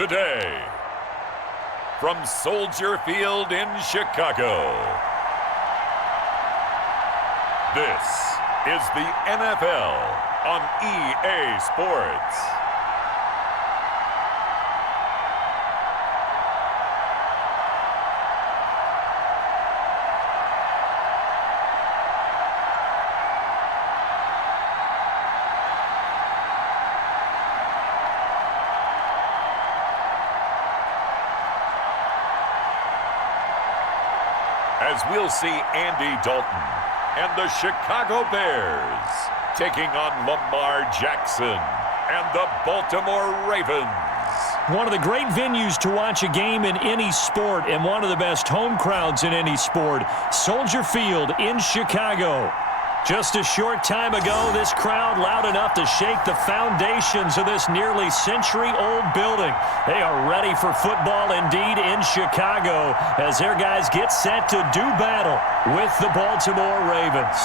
today, from Soldier Field in Chicago, this is the NFL on EA Sports. As we'll see Andy Dalton and the Chicago Bears taking on Lamar Jackson and the Baltimore Ravens. One of the great venues to watch a game in any sport and one of the best home crowds in any sport, Soldier Field in Chicago. Just a short time ago, this crowd loud enough to shake the foundations of this nearly century-old building. They are ready for football indeed in Chicago as their guys get set to do battle with the Baltimore Ravens.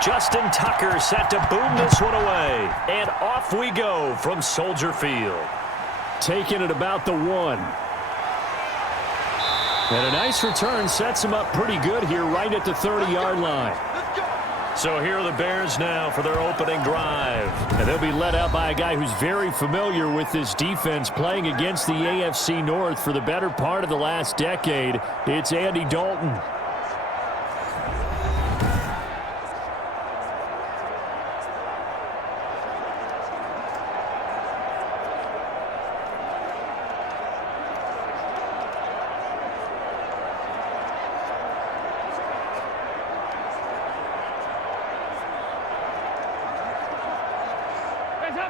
Justin Tucker set to boom this one away. And off we go from Soldier Field. Taking it about the 1. And a nice return sets him up pretty good here right at the 30-yard line. So here are the Bears now for their opening drive. And they'll be led out by a guy who's very familiar with this defense, playing against the AFC North for the better part of the last decade. It's Andy Dalton.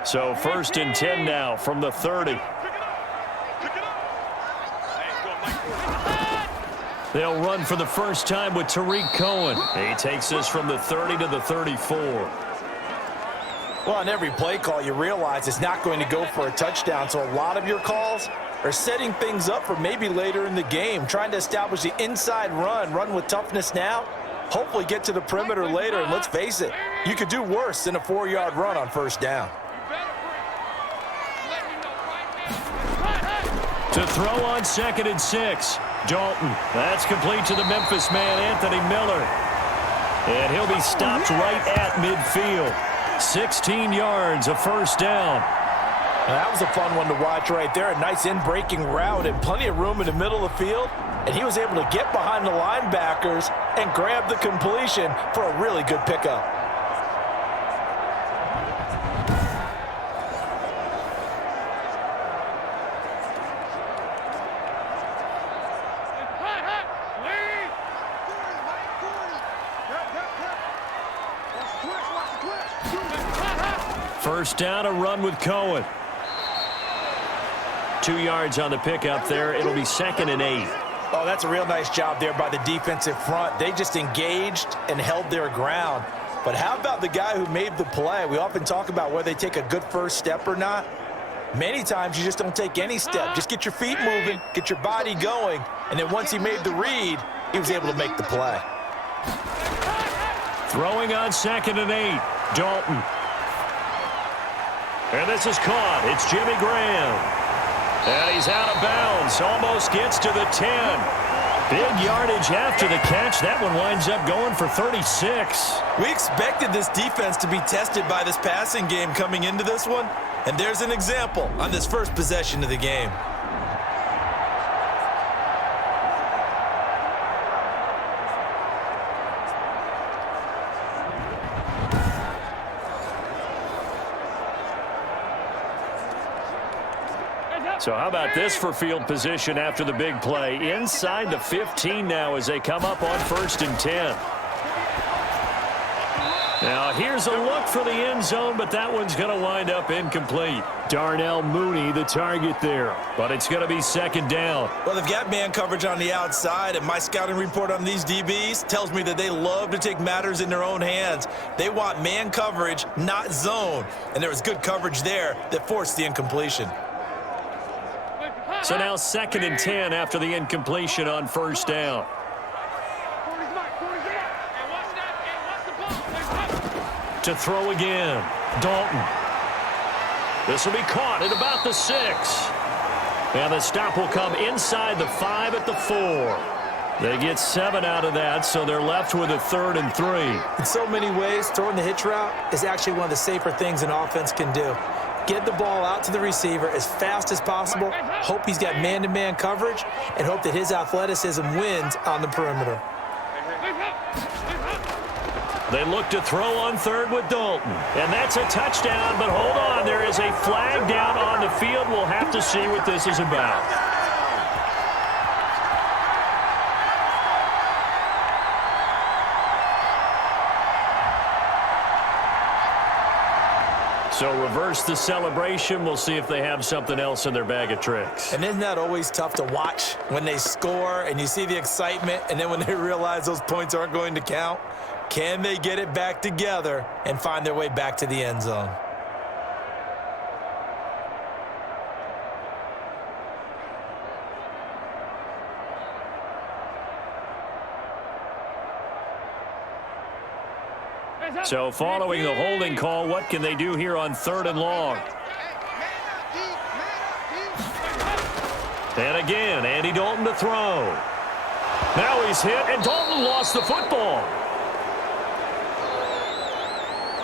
So 1st and 10 now from the 30. They'll run for the first time with Tariq Cohen. He takes this from the 30 to the 34. Well, on every play call, you realize it's not going to go for a touchdown. So a lot of your calls are setting things up for maybe later in the game, trying to establish the inside run with toughness now, hopefully get to the perimeter later. And let's face it, you could do worse than a 4-yard run on first down. To throw on 2nd and 6. Dalton. That's complete to the Memphis man, Anthony Miller. And he'll be stopped right at midfield. 16 yards, a first down. That was a fun one to watch right there. A nice in-breaking route and plenty of room in the middle of the field. And he was able to get behind the linebackers and grab the completion for a really good pickup. First down, a run with Cohen. 2 yards on the pickup there. It'll be 2nd and 8. Oh, that's a real nice job there by the defensive front. They just engaged and held their ground. But how about the guy who made the play? We often talk about whether they take a good first step or not. Many times you just don't take any step. Just get your feet moving, get your body going, and then once he made the read, he was able to make the play. Throwing on 2nd and 8. Dalton. And this is caught. It's Jimmy Graham. And he's out of bounds. Almost gets to the 10. Big yardage after the catch. That one winds up going for 36. We expected this defense to be tested by this passing game coming into this one. And there's an example on this first possession of the game. So how about this for field position after the big play? Inside the 15 now as they come up on 1st and 10. Now here's a look for the end zone, but that one's going to wind up incomplete. Darnell Mooney, the target there, but it's going to be second down. Well, they've got man coverage on the outside, and my scouting report on these DBs tells me that they love to take matters in their own hands. They want man coverage, not zone, and there was good coverage there that forced the incompletion. So now 2nd and 10 after the incompletion on first down. To throw again, Dalton. This will be caught at about the 6. And the stop will come inside the 5 at the 4. They get 7 out of that, so they're left with a 3rd and 3. In so many ways, throwing the hitch route is actually one of the safer things an offense can do. Get the ball out to the receiver as fast as possible, hope he's got man-to-man coverage, and hope that his athleticism wins on the perimeter. They look to throw on 3rd with Dalton. And that's a touchdown, but hold on. There is a flag down on the field. We'll have to see what this is about. So reverse the celebration. We'll see if they have something else in their bag of tricks. And isn't that always tough to watch when they score and you see the excitement, and then when they realize those points aren't going to count? Can they get it back together and find their way back to the end zone? So following the holding call, what can they do here on 3rd and long? And again, Andy Dalton to throw. Now he's hit, and Dalton lost the football.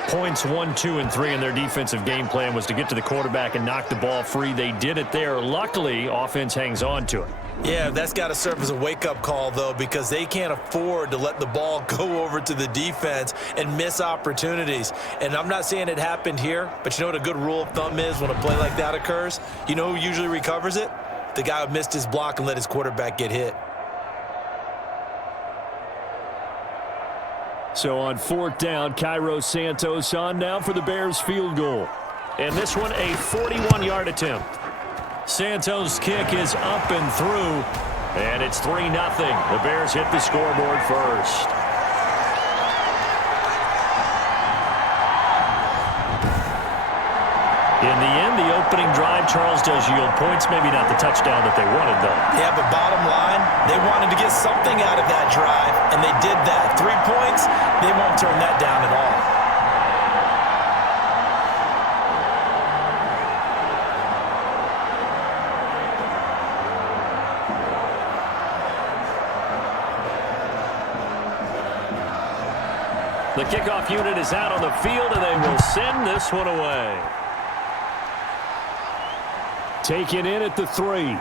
Points 1, 2, and 3 in their defensive game plan was to get to the quarterback and knock the ball free. They did it there. Luckily, offense hangs on to it. Yeah, that's got to serve as a wake-up call, though, because they can't afford to let the ball go over to the defense and miss opportunities. And I'm not saying it happened here, but you know what a good rule of thumb is when a play like that occurs? You know who usually recovers it? The guy who missed his block and let his quarterback get hit. So on 4th down, Cairo Santos on now for the Bears field goal. And this one a 41-yard attempt. Santos' kick is up and through, and it's 3-0. The Bears hit the scoreboard first. In the end, the opening drive, Charles, does yield points. Maybe not the touchdown that they wanted, though. Yeah, but bottom line, they wanted to get something out of that drive, and they did that. 3 points, they won't turn that down at all. The kickoff unit is out on the field, and they will send this one away. Taken in at the 3.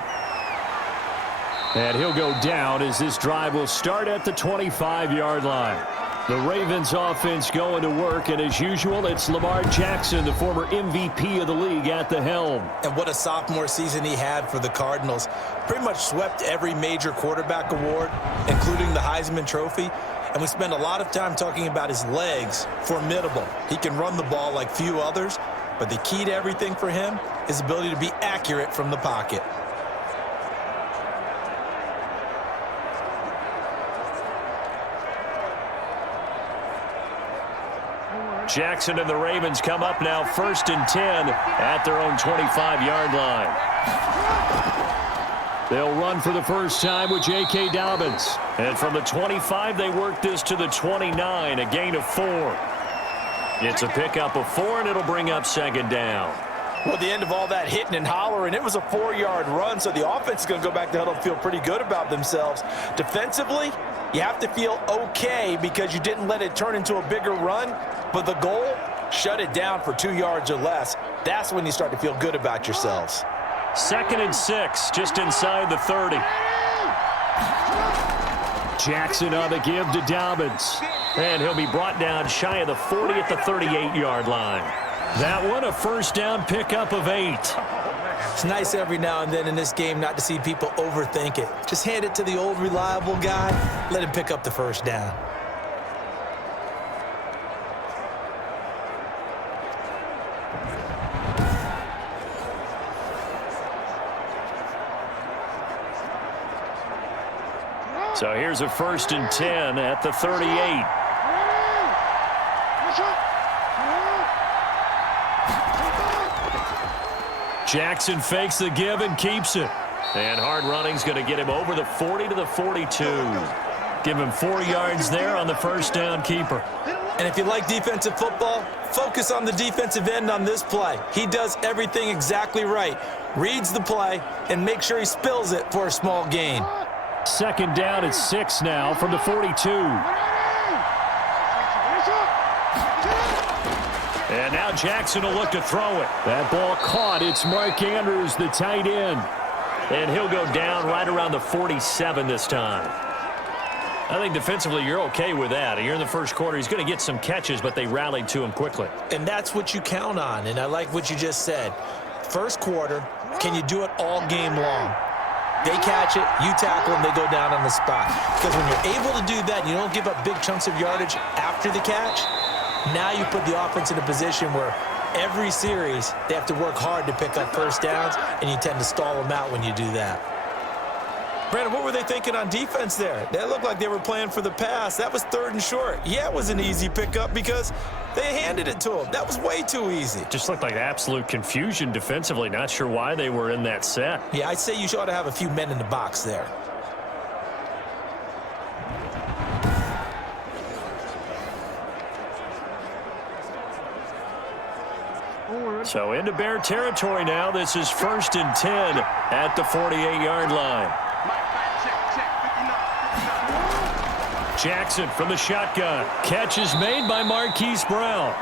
And he'll go down as this drive will start at the 25-yard line. The Ravens offense going to work, and as usual, it's Lamar Jackson, the former MVP of the league, at the helm. And what a sophomore season he had for the Cardinals. Pretty much swept every major quarterback award, including the Heisman Trophy. And we spend a lot of time talking about his legs. Formidable. He can run the ball like few others, but the key to everything for him is the ability to be accurate from the pocket. Jackson and the Ravens come up now 1st and 10 at their own 25-yard line. They'll run for the first time with J.K. Dobbins. And from the 25, they work this to the 29, a gain of 4. It's a pickup of 4, and it'll bring up 2nd down. Well, at the end of all that hitting and hollering, it was a 4-yard run, so the offense is going to go back to huddle and feel pretty good about themselves. Defensively, you have to feel okay because you didn't let it turn into a bigger run, but the goal, shut it down for 2 yards or less. That's when you start to feel good about yourselves. 2nd and 6, just inside the 30. Jackson on the give to Dobbins. And he'll be brought down shy of the 40 at the 38-yard line. That one, a first down pickup of 8. It's nice every now and then in this game not to see people overthink it. Just hand it to the old reliable guy, let him pick up the first down. So here's a 1st and 10 at the 38. Jackson fakes the give and keeps it. And hard running's going to get him over the 40 to the 42. Give him 4 yards there on the first down keeper. And if you like defensive football, focus on the defensive end on this play. He does everything exactly right. Reads the play and makes sure he spills it for a small gain. 2nd down at 6 now from the 42. And now Jackson will look to throw it. That ball caught. It's Mark Andrews, the tight end. And he'll go down right around the 47 this time. I think defensively you're okay with that. You're in the first quarter. He's going to get some catches, but they rallied to him quickly. And that's what you count on, and I like what you just said. First quarter, can you do it all game long? They catch it, you tackle them, they go down on the spot. Because when you're able to do that, you don't give up big chunks of yardage after the catch. Now you put the offense in a position where every series they have to work hard to pick up first downs, and you tend to stall them out when you do that. Brandon, what were they thinking on defense there? That looked like they were playing for the pass. That was 3rd and short. Yeah, it was an easy pickup because they handed it to him. That was way too easy. Just looked like absolute confusion defensively. Not sure why they were in that set. Yeah, I'd say you ought to have a few men in the box there. So into Bear territory now. This is 1st and 10 at the 48-yard line. Jackson from the shotgun. Catch is made by Marquise Brown.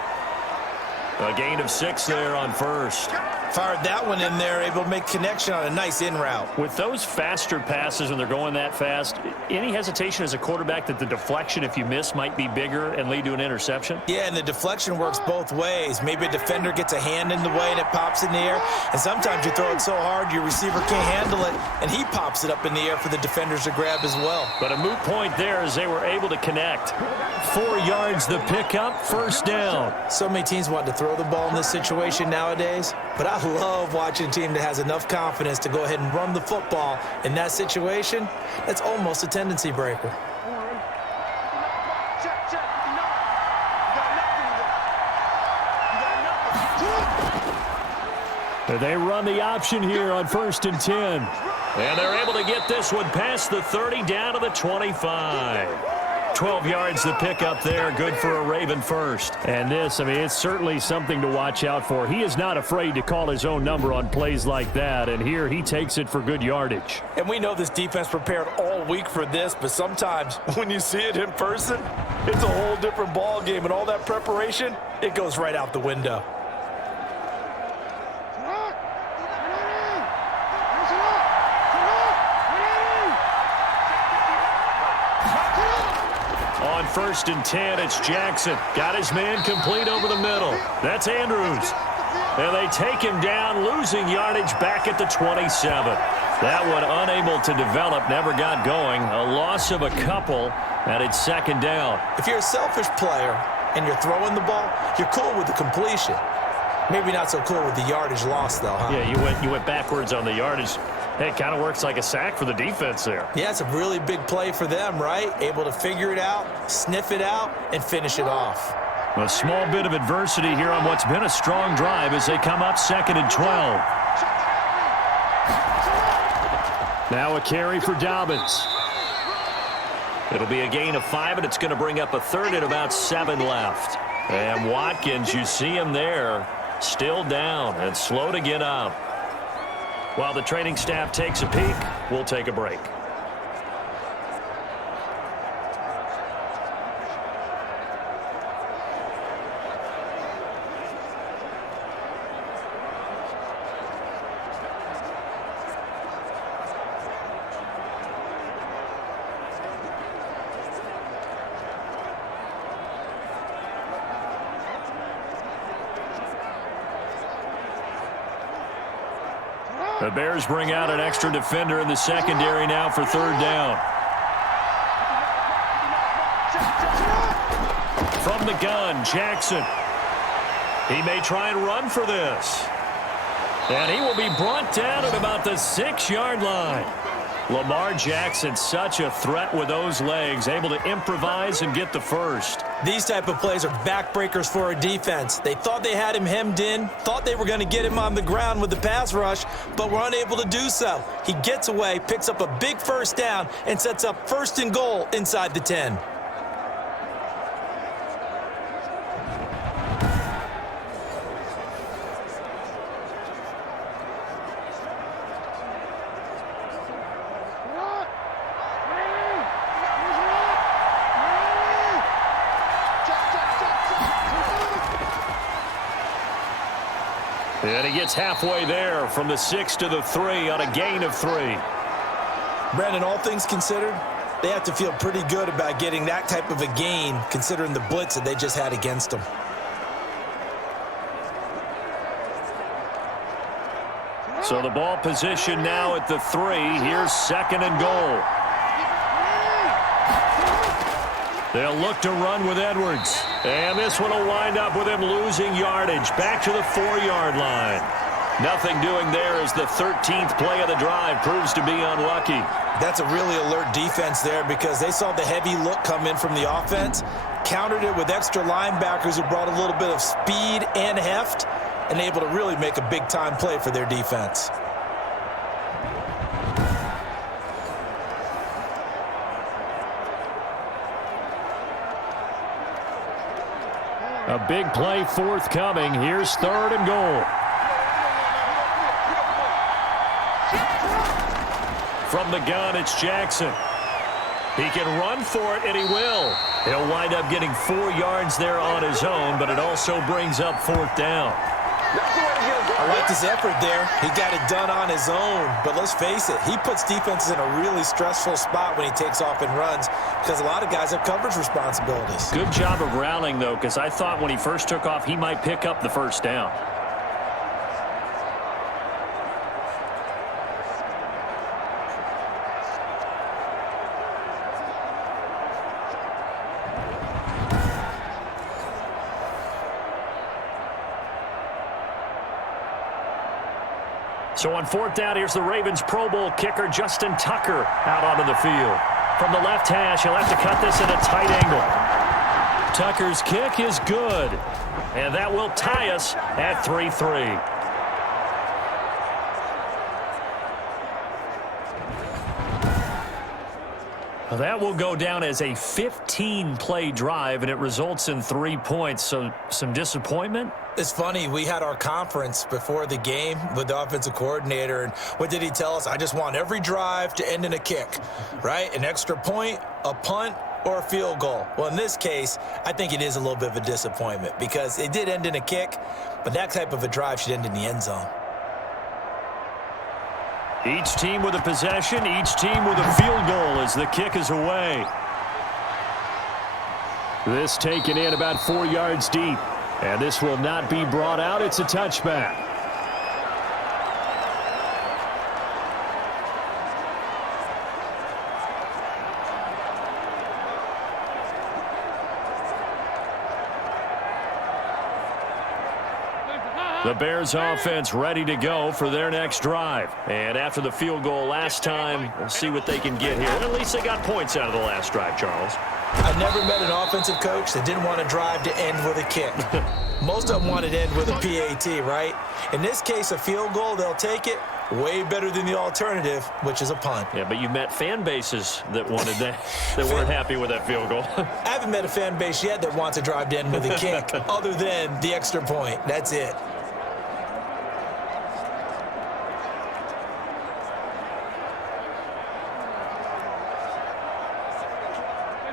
A gain of 6 there on first. Fired that one in there, able to make connection on a nice in route. With those faster passes when they're going that fast, any hesitation as a quarterback that the deflection, if you miss, might be bigger and lead to an interception? Yeah, and the deflection works both ways. Maybe a defender gets a hand in the way and it pops in the air. And sometimes you throw it so hard your receiver can't handle it, and he pops it up in the air for the defenders to grab as well. But a moot point there as they were able to connect. 4 yards the pickup, 1st down. So many teams want to throw the ball in this situation nowadays, but I love watching a team that has enough confidence to go ahead and run the football in that situation. That's almost a tendency breaker. They run the option here on 1st and 10. And they're able to get this one past the 30 down to the 25. 12 yards to pick up there. Good for a Raven first. And this, I mean, it's certainly something to watch out for. He is not afraid to call his own number on plays like that. And here he takes it for good yardage. And we know this defense prepared all week for this, but sometimes when you see it in person, it's a whole different ball game. And all that preparation, it goes right out the window. On 1st and 10, it's Jackson. Got his man complete over the middle. That's Andrews. And they take him down, losing yardage back at the 27. That one unable to develop, never got going. A loss of a couple, and it's 2nd down. If you're a selfish player and you're throwing the ball, you're cool with the completion. Maybe not so cool with the yardage loss, though, huh? Yeah, you went backwards on the yardage. Hey, it kind of works like a sack for the defense there. Yeah, it's a really big play for them, right? Able to figure it out, sniff it out, and finish it off. A small bit of adversity here on what's been a strong drive as they come up 2nd and 12. Now a carry for Dobbins. It'll be a gain of 5, and it's going to bring up a 3rd and about 7 left. And Watkins, you see him there, still down and slow to get up. While the training staff takes a peek, we'll take a break. The Bears bring out an extra defender in the secondary now for 3rd down. From the gun, Jackson. He may try and run for this. And he will be brought down at about the 6-yard line. Lamar Jackson, such a threat with those legs, able to improvise and get the first. These type of plays are backbreakers for a defense. They thought they had him hemmed in, thought they were going to get him on the ground with the pass rush, but were unable to do so. He gets away, picks up a big first down, and sets up 1st and goal inside the 10. And he gets halfway there from the 6 to the 3 on a gain of 3. Brandon, all things considered, they have to feel pretty good about getting that type of a gain considering the blitz that they just had against them. So the ball position now at the 3. Here's 2nd and goal. They'll look to run with Edwards. And this one will wind up with him losing yardage. Back to the 4-yard line. Nothing doing there as the 13th play of the drive proves to be unlucky. That's a really alert defense there because they saw the heavy look come in from the offense, countered it with extra linebackers who brought a little bit of speed and heft, and able to really make a big-time play for their defense. A big play forthcoming. Here's 3rd and goal. From the gun, it's Jackson. He can run for it, and he will. He'll wind up getting 4 yards there on his own, but it also brings up 4th down. I like his effort there. He got it done on his own, but let's face it, he puts defenses in a really stressful spot when he takes off and runs because a lot of guys have coverage responsibilities. Good job of rallying, though, because I thought when he first took off, he might pick up the 1st down. So on 4th down, here's the Ravens Pro Bowl kicker, Justin Tucker, out onto the field. From the left hash, he'll have to cut this at a tight angle. Tucker's kick is good. And that will tie us at 3-3. Well, that will go down as a 15-play drive, and it results in 3 points. So some disappointment? It's funny, we had our conference before the game with the offensive coordinator, and what did he tell us? I just want every drive to end in a kick, right? An extra point, a punt, or a field goal. Well, in this case, I think it is a little bit of a disappointment because it did end in a kick, but that type of a drive should end in the end zone. Each team with a possession, each team with a field goal as the kick is away. This taken in about 4 yards deep. And this will not be brought out. It's a touchback. The Bears offense ready to go for their next drive. And after the field goal last time, we'll see what they can get here. At least they got points out of the last drive, Charles. I never met an offensive coach that didn't want to drive to end with a kick. Most of them want to end with a PAT, right? In this case, a field goal, they'll take it. Way better than the alternative, which is a punt. Yeah, but you met fan bases that wanted that, that weren't happy with that field goal. I haven't met a fan base yet that wants to drive to end with a kick, other than the extra point. That's it.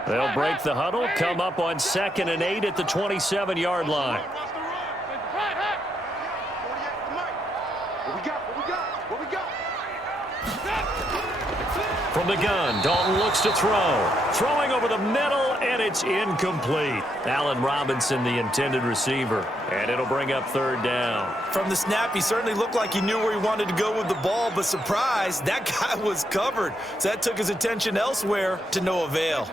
They'll break the huddle, come up on 2nd and 8 at the 27-yard line. From the gun, Dalton looks to throw. Throwing over the middle, and it's incomplete. Allen Robinson, the intended receiver. And it'll bring up 3rd down. From the snap, he certainly looked like he knew where he wanted to go with the ball, but surprise, that guy was covered. So that took his attention elsewhere to no avail.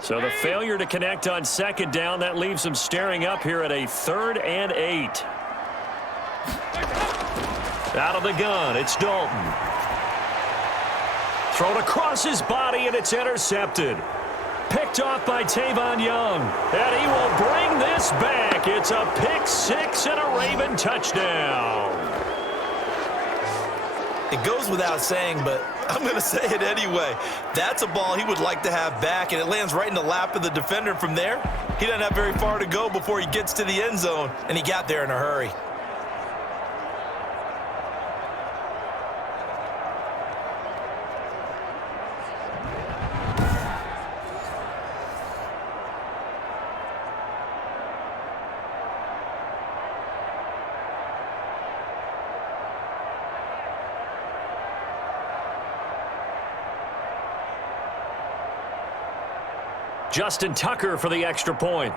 So the failure to connect on 2nd down, that leaves him staring up here at a 3rd and 8. Out of the gun, it's Dalton. Thrown across his body, and it's intercepted. Picked off by Tavon Young. And he will bring this back. It's a pick six and a Raven touchdown. It goes without saying, but I'm going to say it anyway. That's a ball he would like to have back, and it lands right in the lap of the defender. From there, he doesn't have very far to go before he gets to the end zone, and he got there in a hurry. Justin Tucker for the extra point.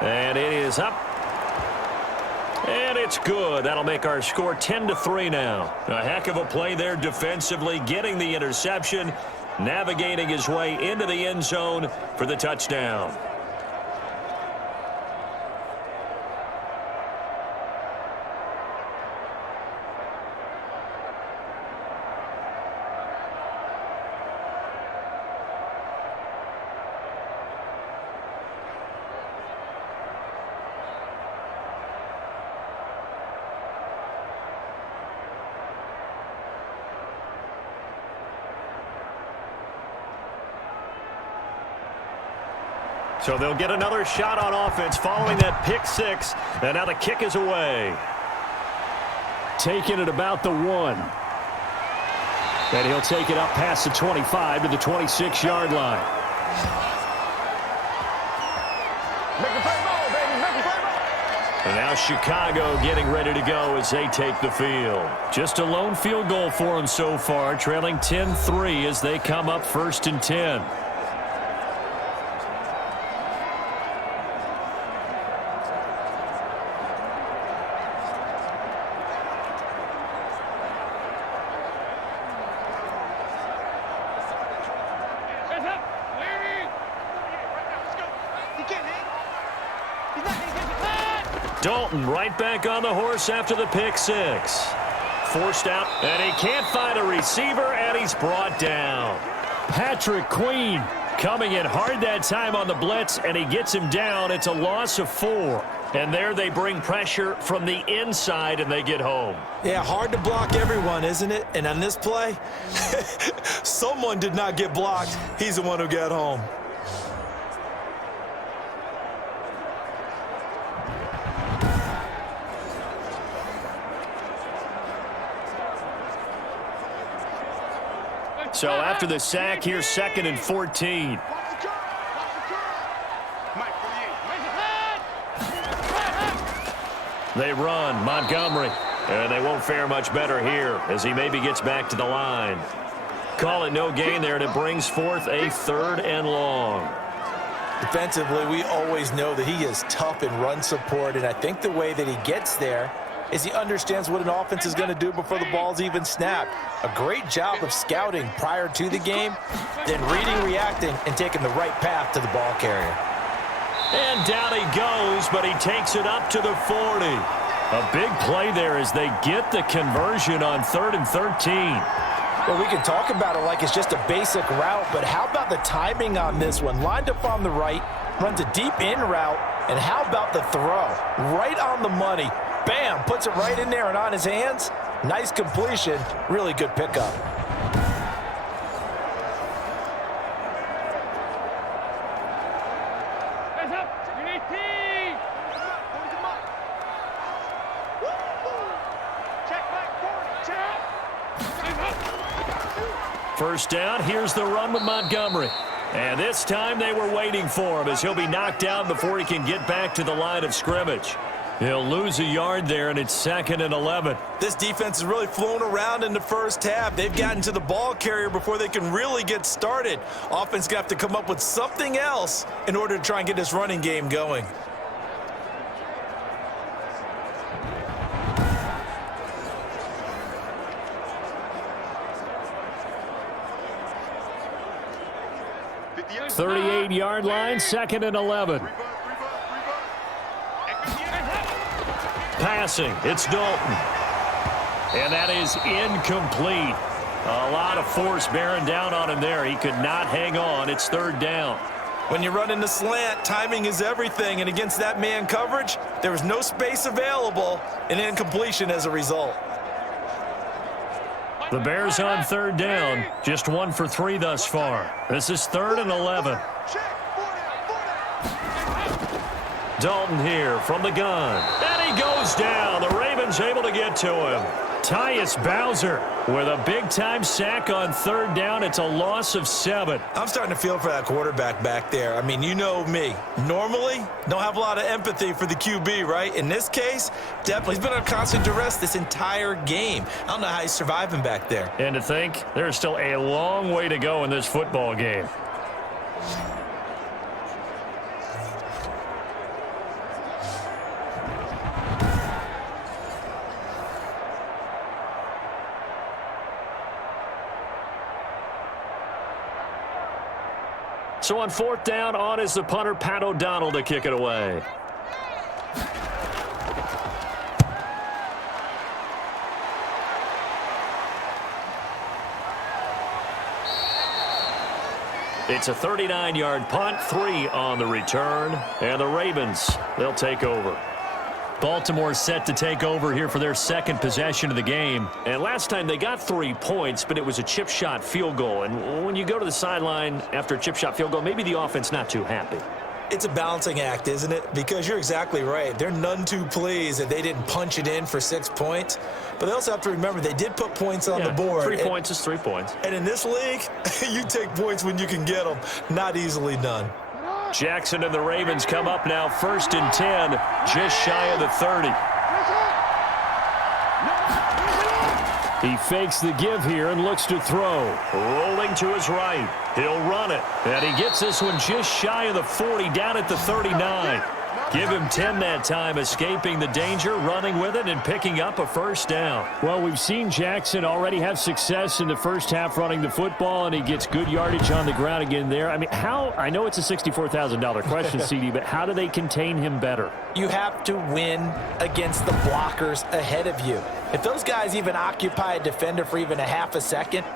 And it is up. And it's good. That'll make our score 10-3 now. A heck of a play there defensively, getting the interception, navigating his way into the end zone for the touchdown. So they'll get another shot on offense following that pick six. And now the kick is away. Taking it about the 1. And he'll take it up past the 25 to the 26-yard line. And now Chicago getting ready to go as they take the field. Just a lone field goal for them so far, trailing 10-3 as they come up 1st and 10. Dalton right back on the horse after the pick six. Forced out, and he can't find a receiver, and he's brought down. Patrick Queen coming in hard that time on the blitz, and he gets him down. It's a loss of 4. And there they bring pressure from the inside, and they get home. Yeah, hard to block everyone, isn't it? And on this play, someone did not get blocked. He's the one who got home. So after the sack, here's 2nd and 14. They run Montgomery, and they won't fare much better here as he maybe gets back to the line. Call it no gain there, and it brings forth a 3rd and long. Defensively, we always know that he is tough in run support, and I think the way that he gets there is he understands what an offense is going to do before the ball's even snapped. A great job of scouting prior to the game, then reading, reacting, and taking the right path to the ball carrier. And down he goes, but he takes it up to the 40. A big play there as they get the conversion on 3rd and 13. Well, we can talk about it like it's just a basic route, but how about the timing on this one? Lined up on the right, runs a deep in route, and how about the throw? Right on the money. Bam, puts it right in there and on his hands. Nice completion, really good pickup. First down, here's the run with Montgomery. And this time they were waiting for him as he'll be knocked down before he can get back to the line of scrimmage. He'll lose a yard there, and it's 2nd and 11. This defense has really flown around in the first half. They've gotten to the ball carrier before they can really get started. Offense going to have to come up with something else in order to try and get this running game going. .38-yard line, 2nd and 11. Passing, it's Dalton. And that is incomplete. A lot of force bearing down on him there. He could not hang on. It's third down. When you run in the slant, timing is everything. And against that man coverage, there was no space available, and incompletion as a result. The Bears on third down. Just 1 for 3 thus far. This is 3rd and 11. Dalton here from the gun. And he goes down. The Ravens able to get to him. Tyus Bowser with a big-time sack on third down. It's a loss of 7. I'm starting to feel for that quarterback back there. I mean, you know me. Normally, don't have a lot of empathy for the QB, right? In this case, definitely. He's been on constant duress this entire game. I don't know how he's surviving back there. And to think, there's still a long way to go in this football game. So on 4th down, on is the punter, Pat O'Donnell, to kick it away. It's a 39-yard punt, 3 on the return, and the Ravens, they'll take over. Baltimore set to take over here for their second possession of the game. And last time they got 3 points, but it was a chip shot field goal. And when you go to the sideline after a chip shot field goal, maybe the offense not too happy. It's a balancing act, isn't it? Because you're exactly right. They're none too pleased that they didn't punch it in for 6 points. But they also have to remember they did put points on the board. 3 points is 3 points. And in this league, you take points when you can get them. Not easily done. Jackson and the Ravens come up now 1st and 10, just shy of the 30. He fakes the give here and looks to throw. Rolling to his right. He'll run it. And he gets this one just shy of the 40, down at the 39. Give him 10 that time, escaping the danger, running with it, and picking up a 1st down. Well, we've seen Jackson already have success in the first half running the football, and he gets good yardage on the ground again there. I mean, I know it's a $64,000 question, CD, but how do they contain him better? You have to win against the blockers ahead of you. If those guys even occupy a defender for even a half a second,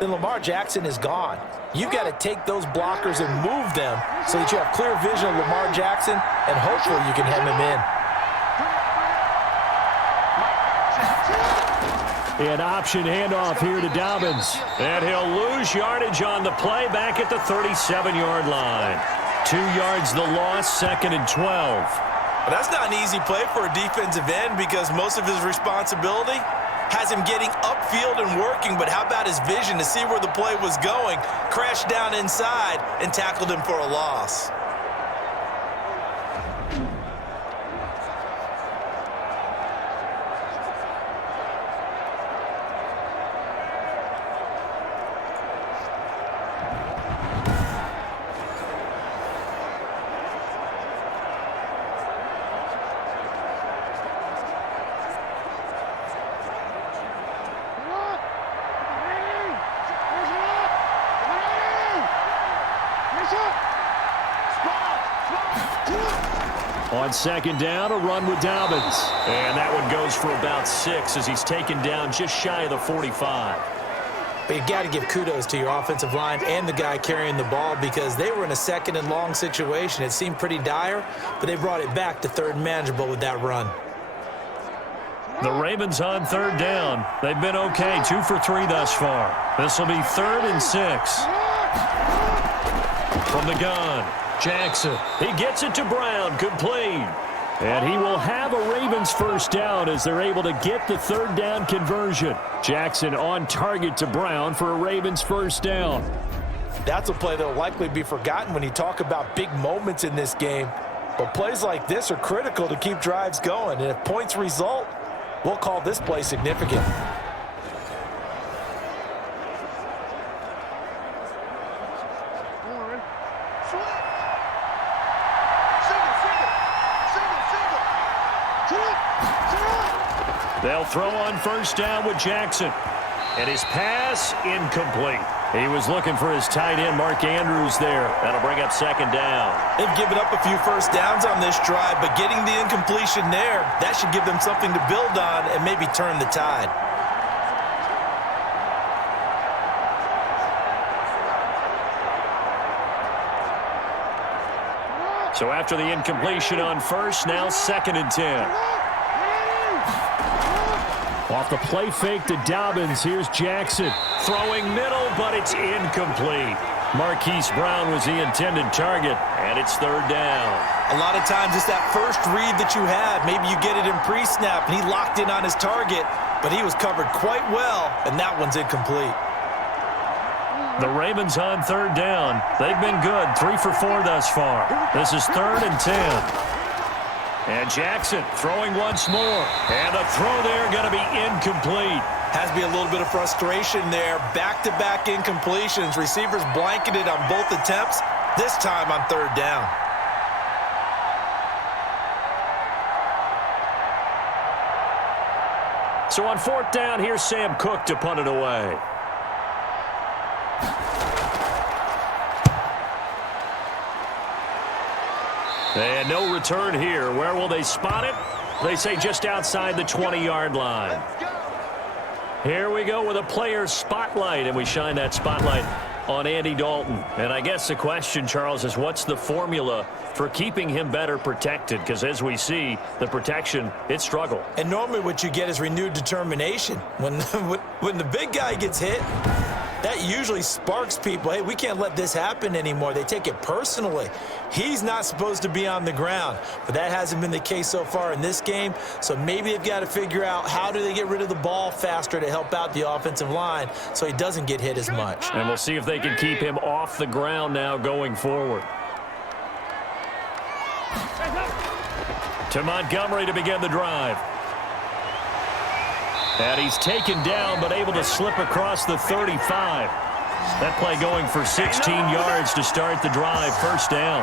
then Lamar Jackson is gone. You've got to take those blockers and move them so that you have clear vision of Lamar Jackson, and hopefully you can hem him in. An option handoff here to Dobbins. And he'll lose yardage on the play back at the 37-yard line. 2 yards the loss, 2nd and 12. But that's not an easy play for a defensive end because most of his responsibility has him getting upfield and working, but how about his vision to see where the play was going, crashed down inside, and tackled him for a loss. On 2nd down, a run with Dobbins. And that one goes for about 6 as he's taken down just shy of the 45. But you've got to give kudos to your offensive line and the guy carrying the ball because they were in a 2nd and long situation. It seemed pretty dire, but they brought it back to 3rd and manageable with that run. The Ravens on 3rd down. They've been okay, 2 for 3 thus far. This will be 3rd and 6. From the gun, Jackson. He gets it to Brown, complete. And he will have a Ravens 1st down as they're able to get the 3rd down conversion. Jackson on target to Brown for a Ravens 1st down. That's a play that will likely be forgotten when you talk about big moments in this game. But plays like this are critical to keep drives going. And if points result, we'll call this play significant. They'll throw on 1st down with Jackson. And his pass incomplete. He was looking for his tight end, Mark Andrews, there. That'll bring up second down. They've given up a few first downs on this drive, but getting the incompletion there, that should give them something to build on and maybe turn the tide. So after the incompletion on first, now 2nd and 10. Off the play fake to Dobbins, here's Jackson. Throwing middle, but it's incomplete. Marquise Brown was the intended target, and it's 3rd down. A lot of times it's that first read that you have. Maybe you get it in pre-snap, and he locked in on his target, but he was covered quite well, and that one's incomplete. The Ravens on 3rd down. They've been good, 3 for 4 thus far. This is 3rd and 10. And Jackson throwing once more. And a throw there going to be incomplete. Has to be a little bit of frustration there. Back-to-back incompletions. Receivers blanketed on both attempts, this time on 3rd down. So on 4th down, here's Sam Cook to punt it away. And no return here. Where will they spot it? They say just outside the 20-yard line. Here we go with a player spotlight, and we shine that spotlight on Andy Dalton. And I guess the question, Charles, is what's the formula for keeping him better protected? Because as we see, the protection, it struggled. And normally what you get is renewed determination. When the big guy gets hit, that usually sparks people. Hey, we can't let this happen anymore. They take it personally. He's not supposed to be on the ground, but that hasn't been the case so far in this game. So maybe they've got to figure out how do they get rid of the ball faster to help out the offensive line so he doesn't get hit as much. And we'll see if they can keep him off the ground now going forward. To Montgomery to begin the drive. And he's taken down, but able to slip across the 35. That play going for 16 yards to start the drive. 1st down.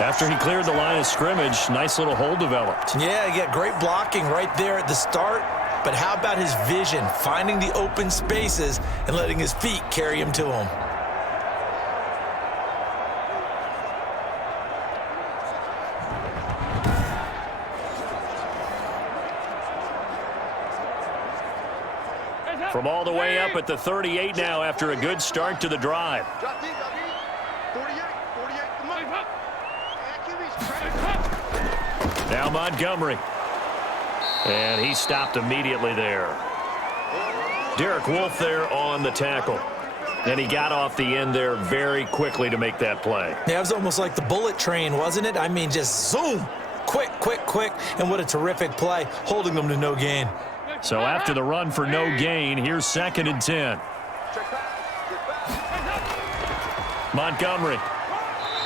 After he cleared the line of scrimmage, nice little hole developed. Yeah, he got great blocking right there at the start. But how about his vision, finding the open spaces and letting his feet carry him to him? From all the way up at the 38 now after a good start to the drive. Now Montgomery. And he stopped immediately there. Derek Wolfe there on the tackle. And he got off the end there very quickly to make that play. Yeah, it was almost like the bullet train, wasn't it? I mean, just zoom. Quick, quick, quick. And what a terrific play, holding them to no gain. So after the run for no gain, here's 2nd and 10. Montgomery.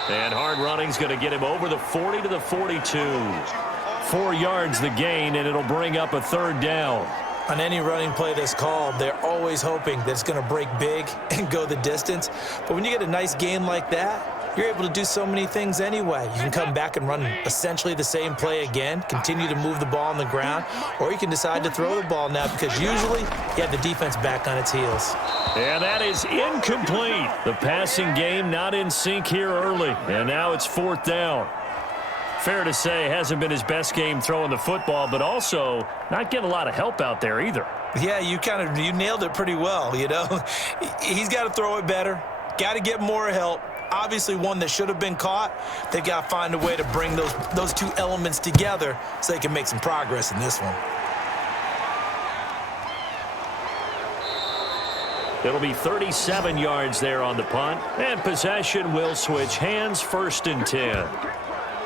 And hard running's going to get him over the 40 to the 42. 4 yards the gain, and it'll bring up a 3rd down. On any running play that's called, they're always hoping that it's going to break big and go the distance. But when you get a nice gain like that, you're able to do so many things anyway. You can come back and run essentially the same play again, continue to move the ball on the ground, or you can decide to throw the ball now because usually you have the defense back on its heels. And that is incomplete. The passing game not in sync here early, and now it's 4th down. Fair to say, hasn't been his best game throwing the football, but also not getting a lot of help out there either. Yeah, you nailed it pretty well, you know. He's got to throw it better, got to get more help. Obviously one that should have been caught. They've got to find a way to bring those two elements together so they can make some progress in this one. It'll be 37 yards there on the punt, and possession will switch hands. 1st and 10.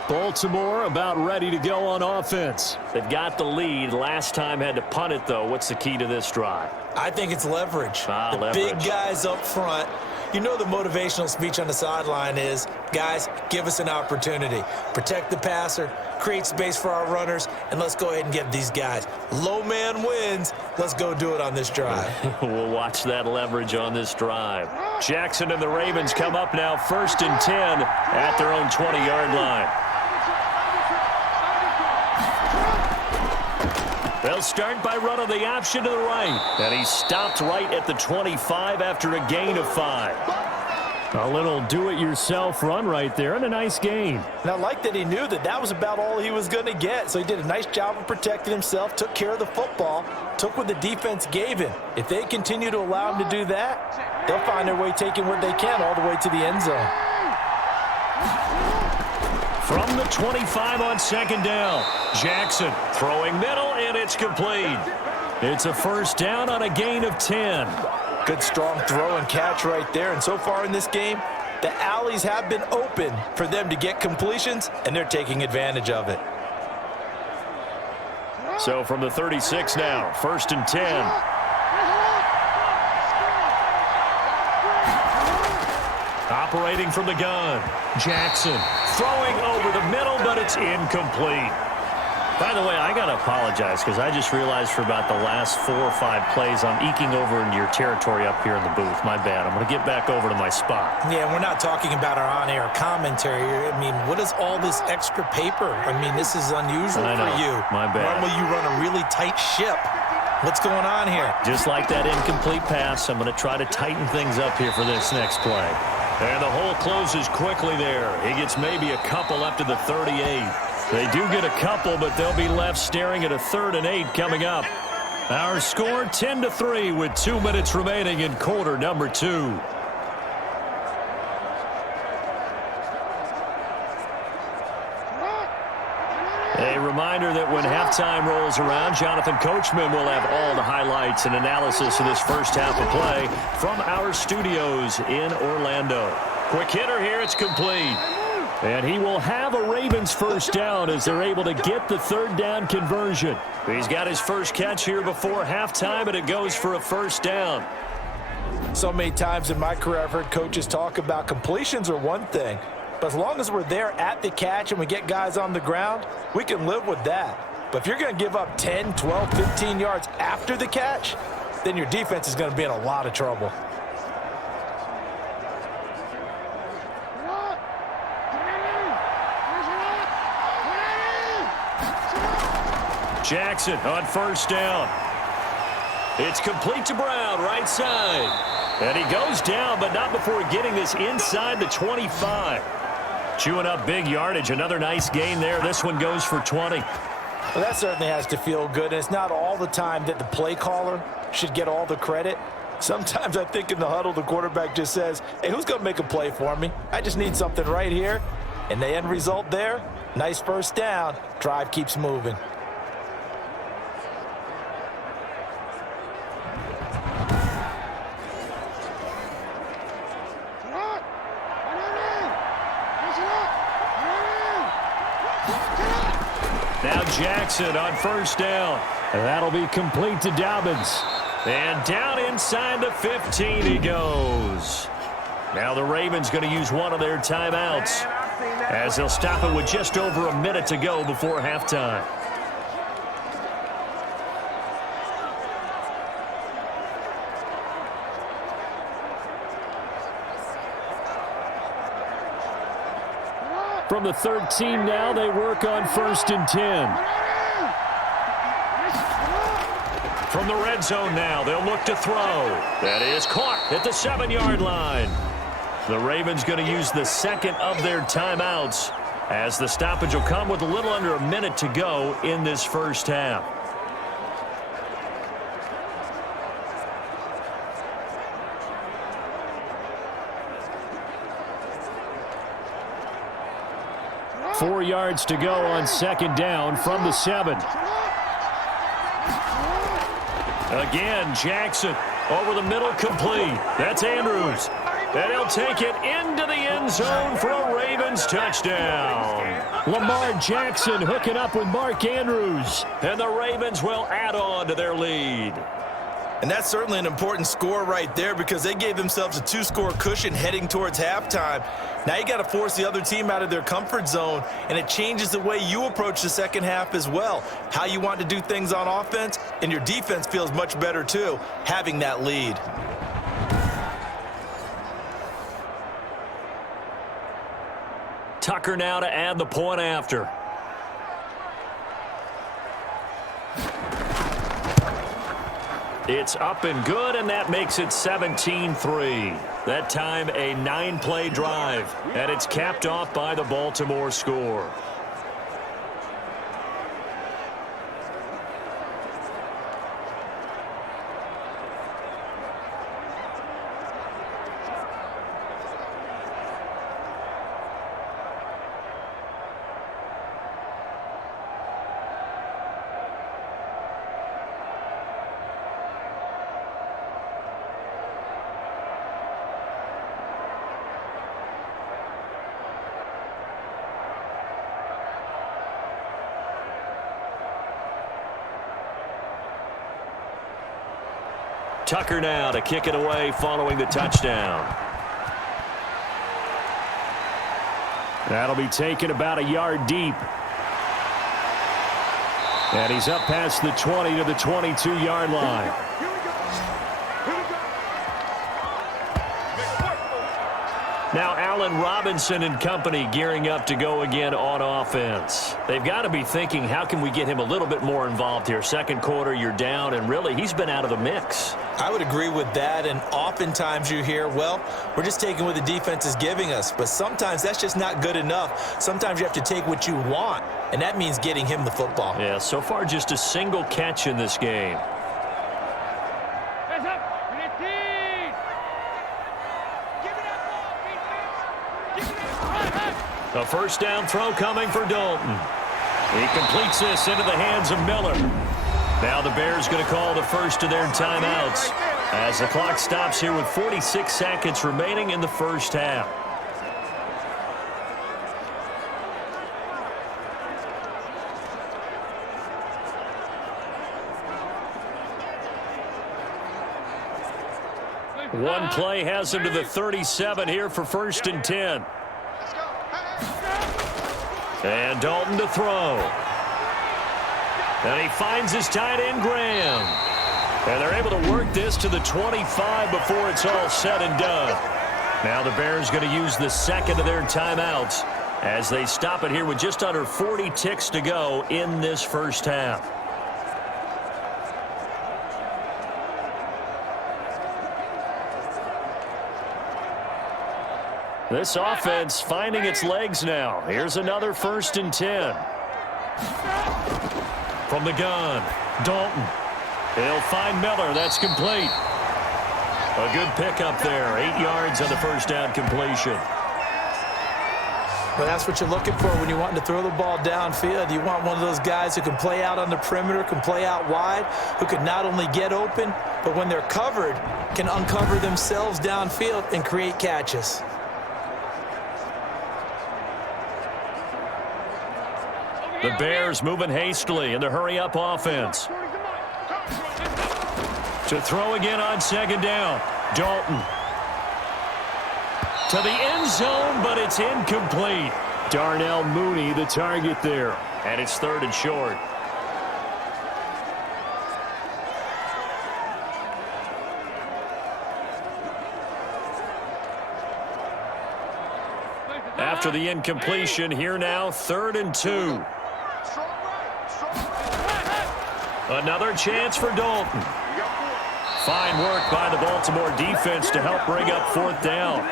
Baltimore about ready to go on offense. They've got the lead. Last time had to punt it, though. What's the key to this drive? I think it's leverage. Leverage. Big guys up front. You know the motivational speech on the sideline is, guys, give us an opportunity. Protect the passer, create space for our runners, and let's go ahead and get these guys. Low man wins. Let's go do it on this drive. We'll watch that leverage on this drive. Jackson and the Ravens come up now 1st and 10 at their own 20-yard line. They'll start by running the option to the right. And he stopped right at the 25 after a gain of 5. A little do-it-yourself run right there, and a nice gain. And I like that he knew that that was about all he was going to get. So he did a nice job of protecting himself, took care of the football, took what the defense gave him. If they continue to allow him to do that, they'll find their way taking what they can all the way to the end zone. From the 25 on second down, Jackson throwing middle, and it's complete. It's a first down on a gain of 10. Good strong throw and catch right there. And so far in this game, the alleys have been open for them to get completions, and they're taking advantage of it. So from the 36 now, first and 10. Operating from the gun, Jackson throwing over the middle, but it's incomplete. By the way, I got to apologize because I just realized for about the last 4 or 5 plays I'm eking over into your territory up here in the booth. My bad. I'm going to get back over to my spot. Yeah, we're not talking about our on-air commentary. I mean, what is all this extra paper? I mean, this is unusual for you. My bad. Normally you run a really tight ship. What's going on here? Just like that incomplete pass, I'm going to try to tighten things up here for this next play. And the hole closes quickly there. He gets maybe a couple up to the 38. They do get a couple, but they'll be left staring at a 3rd and 8 coming up. Our score 10-3 with 2 minutes remaining in quarter number 2. A reminder that when halftime rolls around, Jonathan Coachman will have all the highlights and analysis of this first half of play from our studios in Orlando. Quick hitter here, it's complete. And he will have a Ravens first down as they're able to get the 3rd down conversion. He's got his first catch here before halftime, and it goes for a first down. So many times in my career I've heard coaches talk about completions are one thing, but as long as we're there at the catch and we get guys on the ground, we can live with that. But if you're going to give up 10, 12, 15 yards after the catch, then your defense is going to be in a lot of trouble. Jackson on first down. It's complete to Brown, right side. And he goes down, but not before getting this inside the 25. Chewing up big yardage. Another nice gain there. This one goes for 20. Well, that certainly has to feel good. And it's not all the time that the play caller should get all the credit. Sometimes I think in the huddle, the quarterback just says, hey, who's going to make a play for me? I just need something right here. And the end result there, nice first down. Drive keeps moving. Now Jackson on first down. And that'll be complete to Dobbins. And down inside the 15 he goes. Now the Ravens going to use one of their timeouts as they'll stop it with just over a minute to go before halftime. From the 13 now, they work on 1st and 10. From the red zone now, they'll look to throw. That is caught at the 7-yard line. The Ravens going to use the second of their timeouts as the stoppage will come with a little under a minute to go in this first half. Four yards to go on second down from the 7. Again, Jackson over the middle, complete. That's Andrews. And he'll take it into the end zone for a Ravens touchdown. Lamar Jackson hooking up with Mark Andrews. And the Ravens will add on to their lead. And that's certainly an important score right there because they gave themselves a 2-score cushion heading towards halftime. Now you got to force the other team out of their comfort zone, and it changes the way you approach the second half as well. How you want to do things on offense, and your defense feels much better too, having that lead. Tucker now to add the point after. It's up and good, and that makes it 17-3. That time a 9-play drive, and it's capped off by the Baltimore score. Tucker now to kick it away following the touchdown. That'll be taken about a yard deep. And he's up past the 20 to the 22-yard line. Now Allen Robinson and company gearing up to go again on offense. They've got to be thinking, how can we get him a little bit more involved here? Second quarter, you're down, and really, he's been out of the mix. I would agree with that, and oftentimes you hear, well, we're just taking what the defense is giving us, but sometimes that's just not good enough. Sometimes you have to take what you want, and that means getting him the football. Yeah, so far just a single catch in this game. A first down throw coming for Dalton. He completes this into the hands of Miller. Now the Bears going to call the first of their timeouts as the clock stops here with 46 seconds remaining in the first half. One play has him to the 37 here for 1st and 10. And Dalton to throw. And he finds his tight end, Graham. And they're able to work this to the 25 before it's all said and done. Now the Bears going to use the second of their timeouts as they stop it here with just under 40 ticks to go in this first half. This offense finding its legs now. Here's another 1st and 10. From the gun, Dalton. He'll find Miller. That's complete. A good pickup there. 8 yards on the first down completion. Well, that's what you're looking for when you're wanting to throw the ball downfield. You want one of those guys who can play out on the perimeter, can play out wide, who can not only get open, but when they're covered, can uncover themselves downfield and create catches. The Bears moving hastily in the hurry-up offense. To throw again on second down. Dalton. To the end zone, but it's incomplete. Darnell Mooney, the target there. And it's 3rd and short. After the incompletion, here now, 3rd and 2. Another chance for Dalton. Fine work by the Baltimore defense to help bring up 4th down.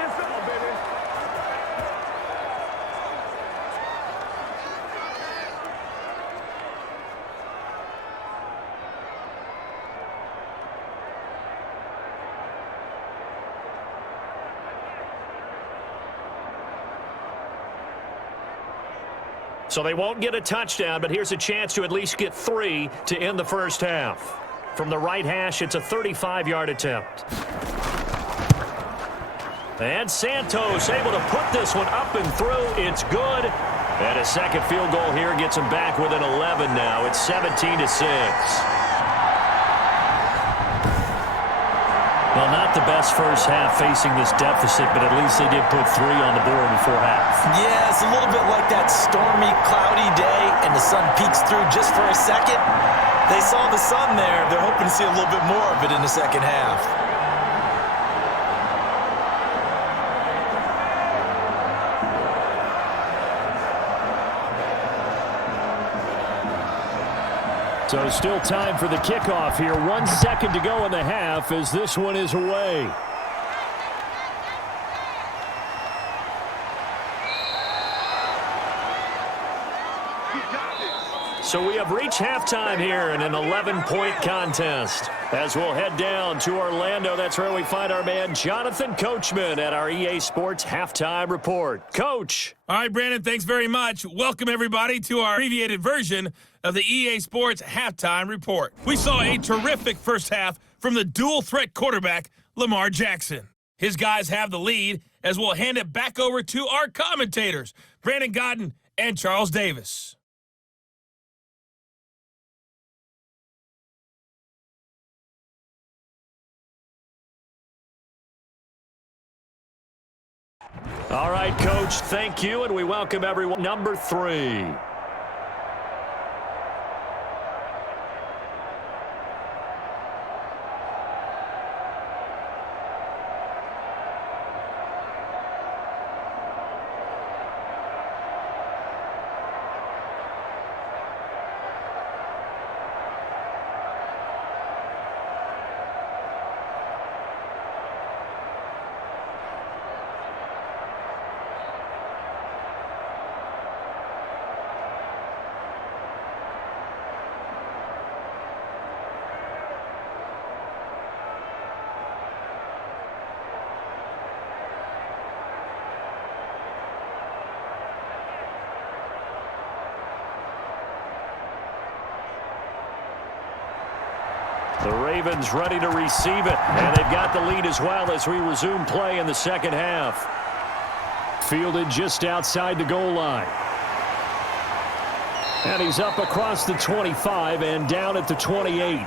So they won't get a touchdown, but here's a chance to at least get 3 to end the first half. From the right hash, it's a 35-yard attempt. And Santos able to put this one up and through. It's good. And a second field goal here gets him back within 11 now. It's 17-6. Well, not the best first half facing this deficit, but at least they did put 3 on the board before half. Yeah, it's a little bit like that stormy, cloudy day, and the sun peeks through just for a second. They saw the sun there. They're hoping to see a little bit more of it in the second half. So still time for the kickoff here. 1 second to go in the half as this one is away. So we have reached halftime here in an 11-point contest. As we'll head down to Orlando, that's where we find our man Jonathan Coachman at our EA Sports Halftime Report. Coach. All right, Brandon, thanks very much. Welcome, everybody, to our abbreviated version of the EA Sports Halftime Report. We saw a terrific first half from the dual-threat quarterback, Lamar Jackson. His guys have the lead as we'll hand it back over to our commentators, Brandon Godden and Charles Davis. All right, Coach, thank you, and we welcome everyone. Number 3. The Ravens ready to receive it, and they've got the lead as well as we resume play in the second half. Fielded just outside the goal line. And he's up across the 25 and down at the 28.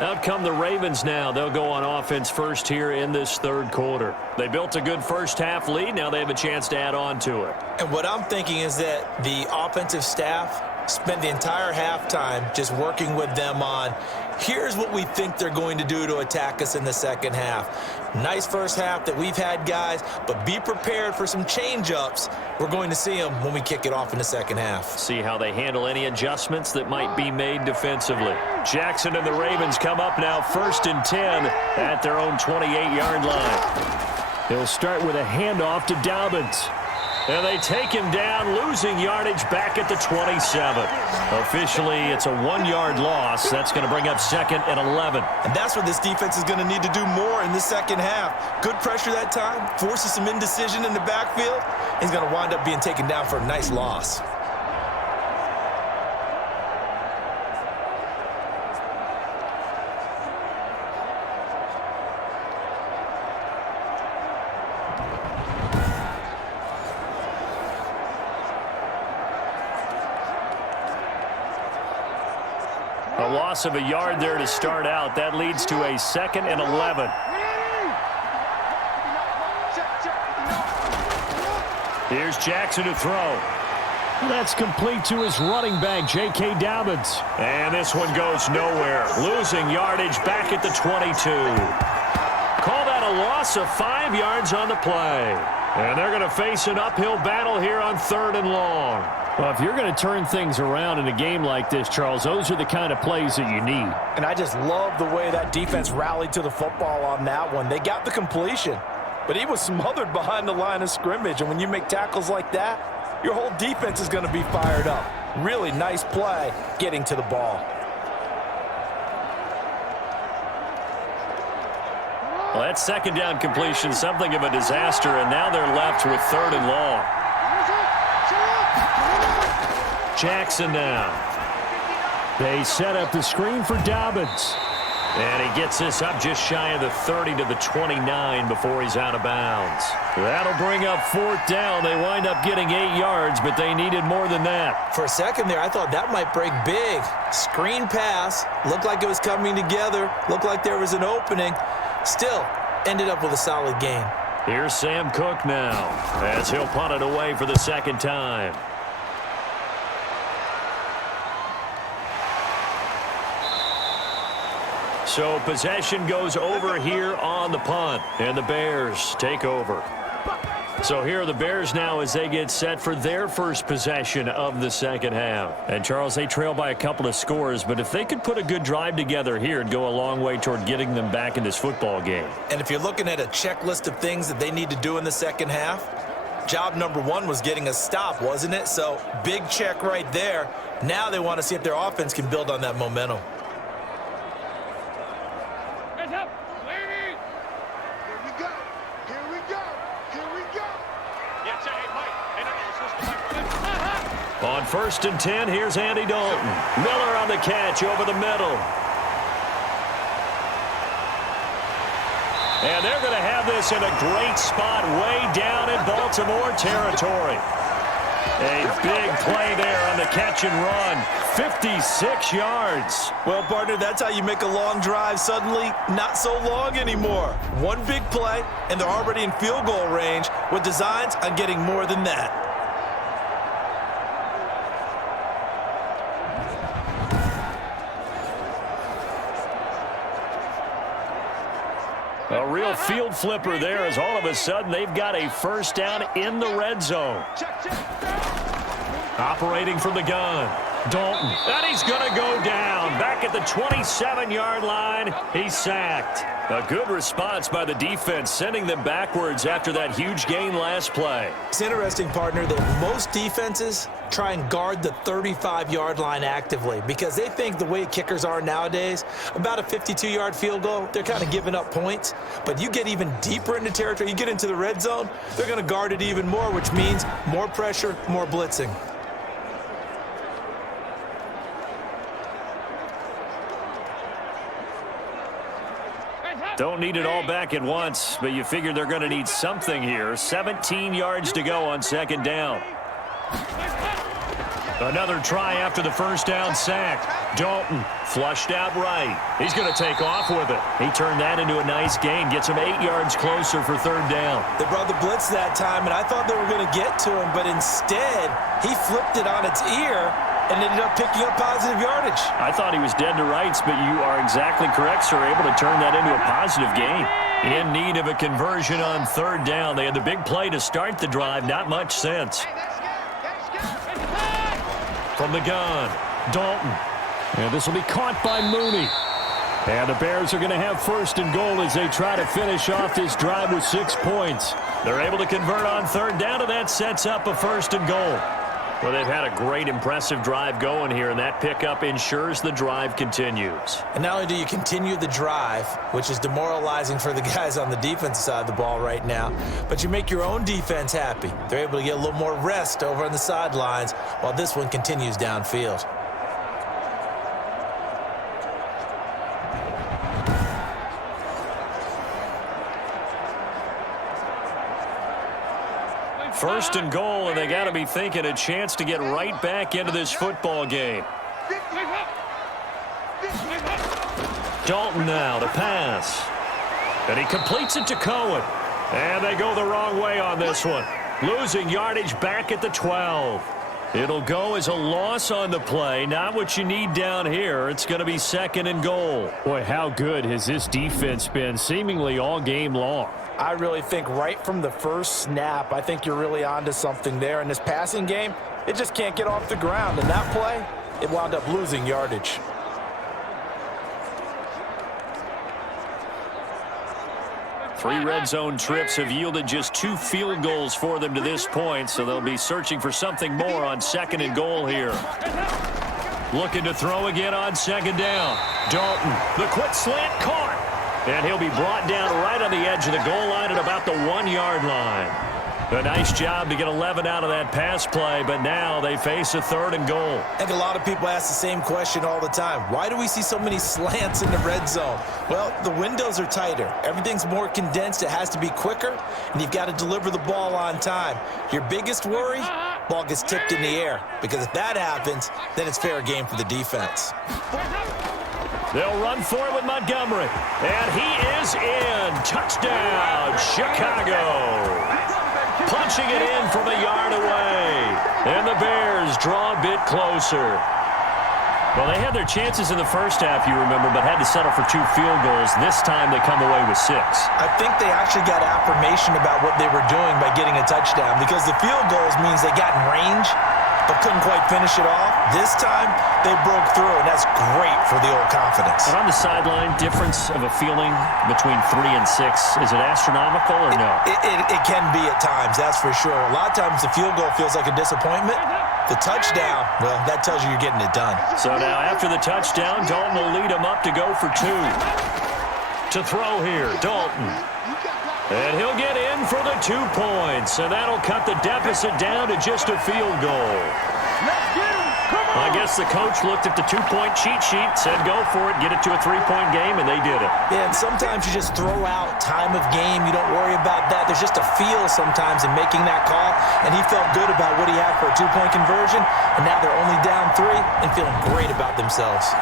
Out come the Ravens now. They'll go on offense first here in this third quarter. They built a good first half lead. Now they have a chance to add on to it. And what I'm thinking is that the offensive staff spent the entire halftime just working with them on, here's what we think they're going to do to attack us in the second half. Nice first half that we've had, guys, but be prepared for some change-ups. We're going to see them when we kick it off in the second half. See how they handle any adjustments that might be made defensively. Jackson and the Ravens come up now 1st and 10 at their own 28-yard line. He'll start with a handoff to Dobbins. And they take him down, losing yardage back at the 27. Officially, it's a 1-yard loss. That's going to bring up 2nd and 11. And that's what this defense is going to need to do more in the second half. Good pressure that time, forces some indecision in the backfield. He's going to wind up being taken down for a nice loss. A loss of a yard there to start out. That leads to a 2nd and 11. Here's Jackson to throw. That's complete to his running back, J.K. Dobbins. And this one goes nowhere. Losing yardage back at the 22. Call that a loss of 5 yards on the play. And they're going to face an uphill battle here on 3rd and long. Well, if you're going to turn things around in a game like this, Charles, those are the kind of plays that you need. And I just love the way that defense rallied to the football on that one. They got the completion, but he was smothered behind the line of scrimmage. And when you make tackles like that, your whole defense is going to be fired up. Really nice play getting to the ball. Well, that 2nd down completion, something of a disaster, and now they're left with 3rd and long. Jackson now. They set up the screen for Dobbins. And he gets this up just shy of the 30 to the 29 before he's out of bounds. That'll bring up 4th down. They wind up getting 8 yards, but they needed more than that. For a second there, I thought that might break big. Screen pass. Looked like it was coming together. Looked like there was an opening. Still, ended up with a solid gain. Here's Sam Cook now, as he'll punt it away for the 2nd time. So possession goes over here on the punt, and the Bears take over. So here are the Bears now as they get set for their first possession of the second half. And, Charles, they trail by a couple of scores, but if they could put a good drive together here, it'd go a long way toward getting them back in this football game. And if you're looking at a checklist of things that they need to do in the second half, job number one was getting a stop, wasn't it? So big check right there. Now they want to see if their offense can build on that momentum. On 1st and 10, here's Andy Dalton. Miller on the catch over the middle. And they're going to have this in a great spot way down in Baltimore territory. A big play there on the catch and run. 56 yards. Well, partner, that's how you make a long drive suddenly not so long anymore. One big play, and they're already in field goal range with designs on getting more than that. A real field flipper there as all of a sudden they've got a first down in the red zone. Operating from the gun. Dalton. And he's going to go down. Back at the 27-yard line. He's sacked. A good response by the defense, sending them backwards after that huge gain last play. It's interesting, partner, that most defenses try and guard the 35-yard line actively because they think the way kickers are nowadays, about a 52-yard field goal, they're kind of giving up points. But you get even deeper into territory, you get into the red zone, they're going to guard it even more, which means more pressure, more blitzing. Don't need it all back at once, but you figure they're going to need something here. 17 yards to go on second down. Another try after the first down sack. Dalton flushed out right. He's going to take off with it. He turned that into a nice gain. Gets him 8 yards closer for third down. They brought the blitz that time, and I thought they were going to get to him, but instead he flipped it on its ear and ended up picking up positive yardage. I thought he was dead to rights, but you are exactly correct, sir. Able to turn that into a positive gain. In need of a conversion on third down. They had the big play to start the drive. Not much sense. From the gun, Dalton. And this will be caught by Mooney. And the Bears are going to have first and goal as they try to finish off this drive with 6 points. They're able to convert on third down, and that sets up a first and goal. Well, they've had a great, impressive drive going here, and that pickup ensures the drive continues. And not only do you continue the drive, which is demoralizing for the guys on the defensive side of the ball right now, but you make your own defense happy. They're able to get a little more rest over on the sidelines while this one continues downfield. First and goal, and they got to be thinking a chance to get right back into this football game. Dalton now to pass. And he completes it to Cohen. And they go the wrong way on this one. Losing yardage back at the 12. It'll go as a loss on the play. Not what you need down here. It's going to be second and goal. Boy, how good has this defense been seemingly all game long? I really think right from the first snap, I think you're really onto something there. In this passing game, it just can't get off the ground. And that play, it wound up losing yardage. Three red zone trips have yielded just 2 field goals for them to this point, so they'll be searching for something more on second and goal here. Looking to throw again on second down. Dalton, the quick slant caught. And he'll be brought down right on the edge of the goal line at about the 1-yard line. A nice job to get 11 out of that pass play, but now they face a third and goal. I think a lot of people ask the same question all the time. Why do we see so many slants in the red zone? Well, the windows are tighter. Everything's more condensed. It has to be quicker, and you've got to deliver the ball on time. Your biggest worry? Ball gets tipped in the air, because if that happens, then it's fair game for the defense. They'll run for it with Montgomery. And he is in. Touchdown, Chicago. Punching it in from a yard away. And the Bears draw a bit closer. Well, they had their chances in the first half, you remember, but had to settle for 2 field goals. This time they come away with 6. I think they actually got affirmation about what they were doing by getting a touchdown, because the field goals means they got in range but couldn't quite finish it off. This time, they broke through, and that's great for the old confidence. And on the sideline, difference of a feeling between 3 and 6, is it astronomical or no? It can be at times, that's for sure. A lot of times the field goal feels like a disappointment. The touchdown, well, that tells you you're getting it done. So now after the touchdown, Dalton will lead him up to go for 2. To throw here, Dalton. And he'll get in for the 2 points, and that'll cut the deficit down to just a field goal. I guess the coach looked at the 2-point cheat sheet, said go for it, get it to a 3-point game, and they did it. Yeah, and sometimes you just throw out time of game. You don't worry about that. There's just a feel sometimes in making that call, and he felt good about what he had for a 2-point conversion, and now they're only down 3 and feeling great about themselves.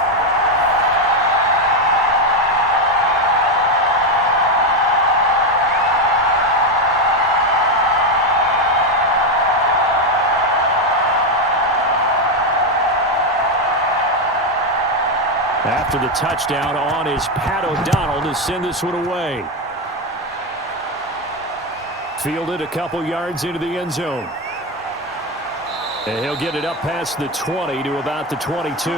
After the touchdown on is Pat O'Donnell to send this one away. Fielded a couple yards into the end zone. And he'll get it up past the 20 to about the 22.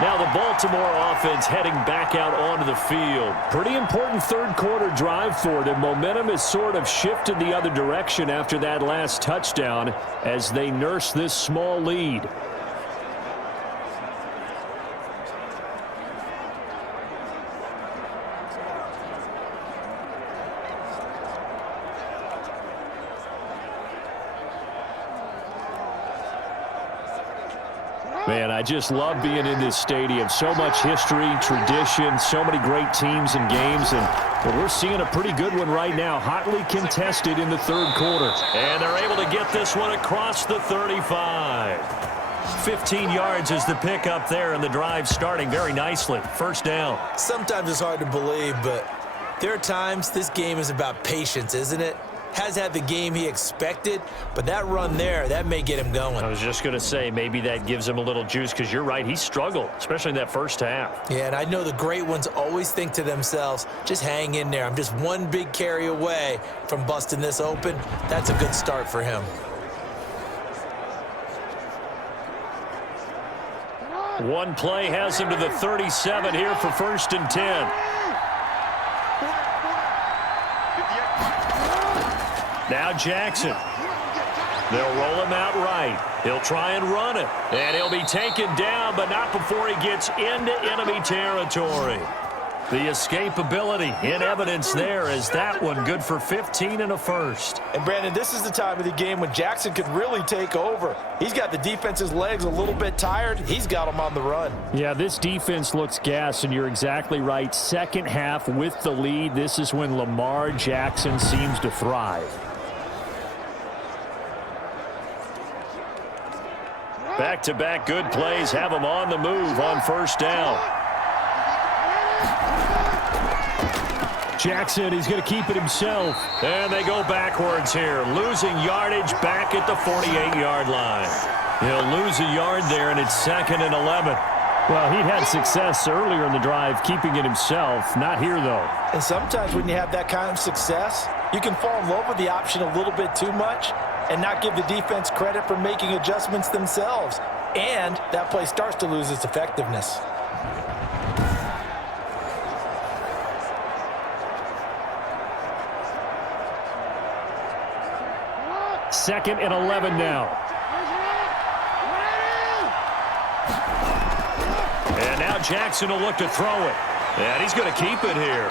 Now the Baltimore offense heading back out onto the field. Pretty important third-quarter drive for them. Momentum has sort of shifted the other direction after that last touchdown as they nurse this small lead. Man, I just love being in this stadium. So much history, tradition, so many great teams and games, and we're seeing a pretty good one right now, hotly contested in the third quarter. And they're able to get this one across the 35. 15 yards is the pickup there, and the drive starting very nicely. First down. Sometimes it's hard to believe, but there are times this game is about patience, isn't it? Has had the game he expected, but that run there, that may get him going. I was just going to say, maybe that gives him a little juice, because you're right, he struggled, especially in that first half. Yeah, and I know the great ones always think to themselves, just hang in there. I'm just one big carry away from busting this open. That's a good start for him. One play has him to the 37 here for 1st and 10. Now Jackson. They'll roll him out right. He'll try and run it. And he'll be taken down, but not before he gets into enemy territory. The escapability in evidence there as that one good for 15 and a first. And Brandon, this is the time of the game when Jackson could really take over. He's got the defense's legs a little bit tired. He's got them on the run. Yeah, this defense looks gassed, and you're exactly right. Second half with the lead, this is when Lamar Jackson seems to thrive. Back-to-back good plays have him on the move on first down. Jackson, he's going to keep it himself. And they go backwards here, losing yardage back at the 48-yard line. He'll lose a yard there, and it's 2nd and 11. Well, he'd had success earlier in the drive keeping it himself. Not here, though. And sometimes when you have that kind of success, you can fall in love with the option a little bit too much and not give the defense credit for making adjustments themselves. And that play starts to lose its effectiveness. Second and 11 now. And now Jackson will look to throw it. And he's going to keep it here.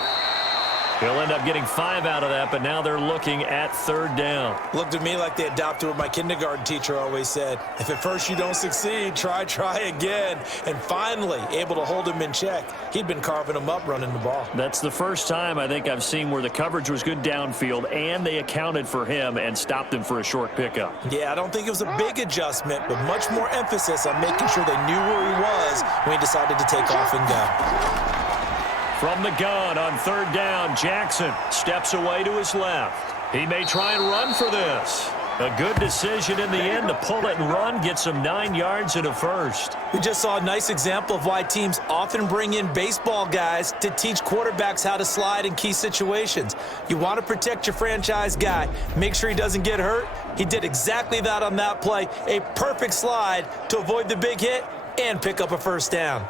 He'll end up getting 5 out of that, but now they're looking at 3rd down. Looked to me like they adopted what my kindergarten teacher always said. If at first you don't succeed, try again. And finally, able to hold him in check. He'd been carving him up running the ball. That's the first time I think I've seen where the coverage was good downfield, and they accounted for him and stopped him for a short pickup. Yeah, I don't think it was a big adjustment, but much more emphasis on making sure they knew where he was when he decided to take off and go. From the gun on 3rd down, Jackson steps away to his left. He may try and run for this. A good decision in the end to pull it and run, get some 9 yards and a first. We just saw a nice example of why teams often bring in baseball guys to teach quarterbacks how to slide in key situations. You want to protect your franchise guy. Make sure he doesn't get hurt. He did exactly that on that play. A perfect slide to avoid the big hit and pick up a first down.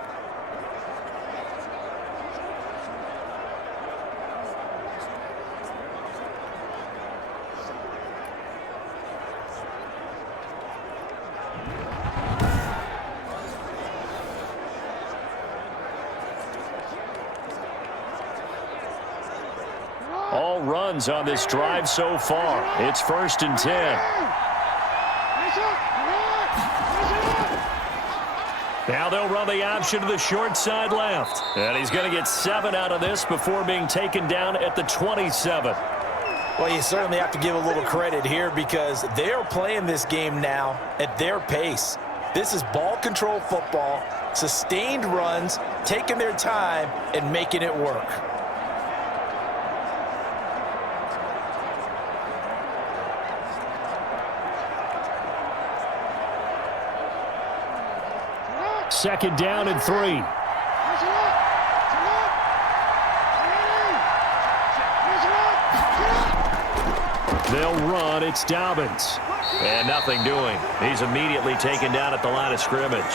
All runs on this drive so far. It's 1st and 10. Now they'll run the option to the short side left. And he's going to get 7 out of this before being taken down at the 27. Well, you certainly have to give a little credit here because they are playing this game now at their pace. This is ball control football, sustained runs, taking their time and making it work. Second down and 3. They'll run. It's Dobbins. And nothing doing. He's immediately taken down at the line of scrimmage.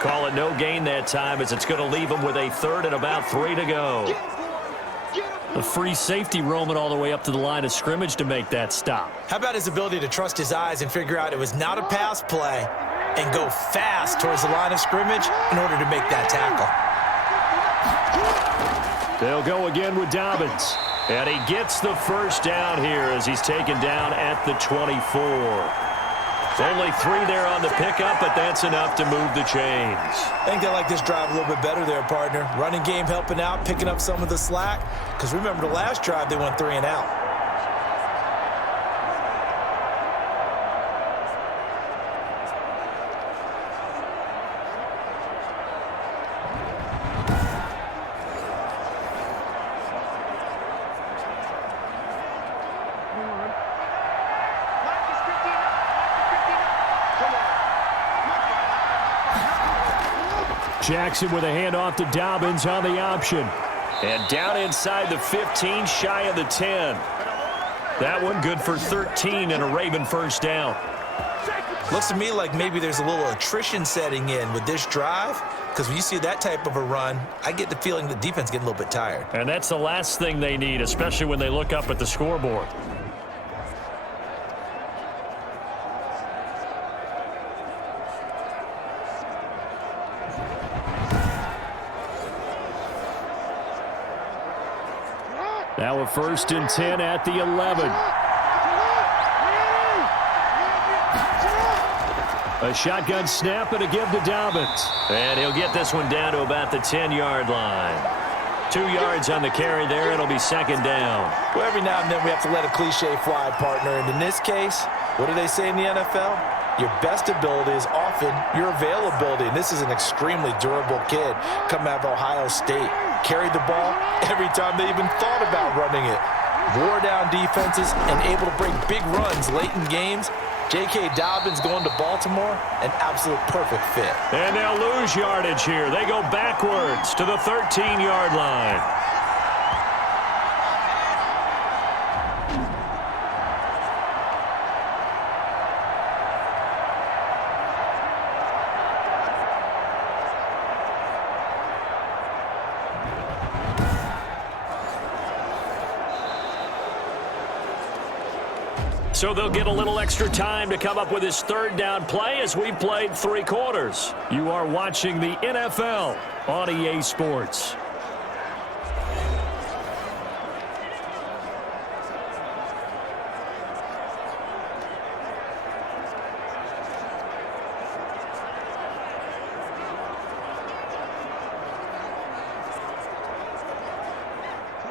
Call it no gain that time as it's going to leave him with a 3rd and about 3 to go. A free safety roaming all the way up to the line of scrimmage to make that stop. How about his ability to trust his eyes and figure out it was not a pass play and go fast towards the line of scrimmage in order to make that tackle. They'll go again with Dobbins. And he gets the first down here as he's taken down at the 24. Only 3 there on the pickup, but that's enough to move the chains. I think they like this drive a little bit better there, partner. Running game helping out, picking up some of the slack. Because remember the last drive, they went 3 and out. Jackson with a handoff to Dobbins on the option. And down inside the 15, shy of the 10. That one good for 13 and a Raven first down. Looks to me like maybe there's a little attrition setting in with this drive, because when you see that type of a run, I get the feeling the defense getting a little bit tired. And that's the last thing they need, especially when they look up at the scoreboard. Now a 1st and 10 at the 11. A shotgun snap and a give to Dobbins. And he'll get this one down to about the 10-yard line. 2 yards on the carry there. It'll be 2nd down. Well, every now and then we have to let a cliche fly, partner. And in this case, what do they say in the NFL? Your best ability is often your availability. And this is an extremely durable kid coming out of Ohio State. Carried the ball every time they even thought about running it. Wore down defenses and able to break big runs late in games. J.K. Dobbins going to Baltimore, an absolute perfect fit. And they'll lose yardage here. They go backwards to the 13-yard line. So they'll get a little extra time to come up with his 3rd down play as we played 3 quarters. You are watching the NFL on EA Sports.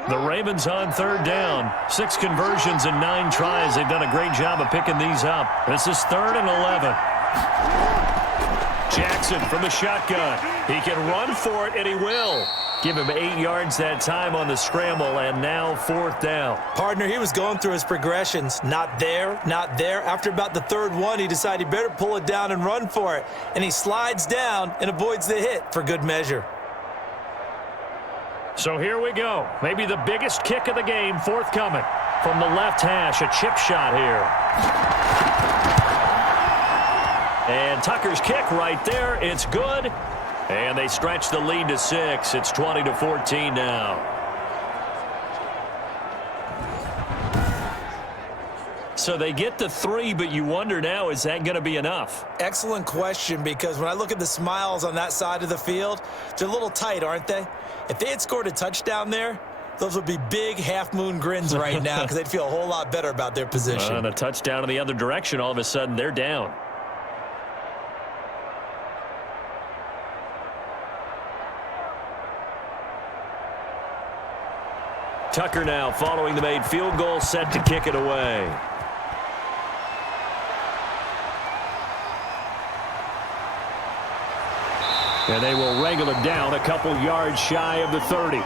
The Ravens on 3rd down. 6 conversions and 9 tries. They've done a great job of picking these up. This is 3rd and 11. Jackson from the shotgun. He can run for it, and he will. Give him 8 yards that time on the scramble, and now 4th down. Partner, he was going through his progressions. Not there, not there. After about the 3rd one, he decided he better pull it down and run for it. And he slides down and avoids the hit for good measure. So here we go. Maybe the biggest kick of the game forthcoming. From the left hash, a chip shot here. And Tucker's kick right there. It's good. And they stretch the lead to 6. It's 20-14 now. So they get the 3, but you wonder now, is that going to be enough? Excellent question, because when I look at the smiles on that side of the field, they're a little tight, aren't they? If they had scored a touchdown there, those would be big half-moon grins right now because they'd feel a whole lot better about their position. And a touchdown in the other direction, all of a sudden they're down. Tucker now following the made field goal, set to kick it away. And they will wrangle it down a couple yards shy of the 30.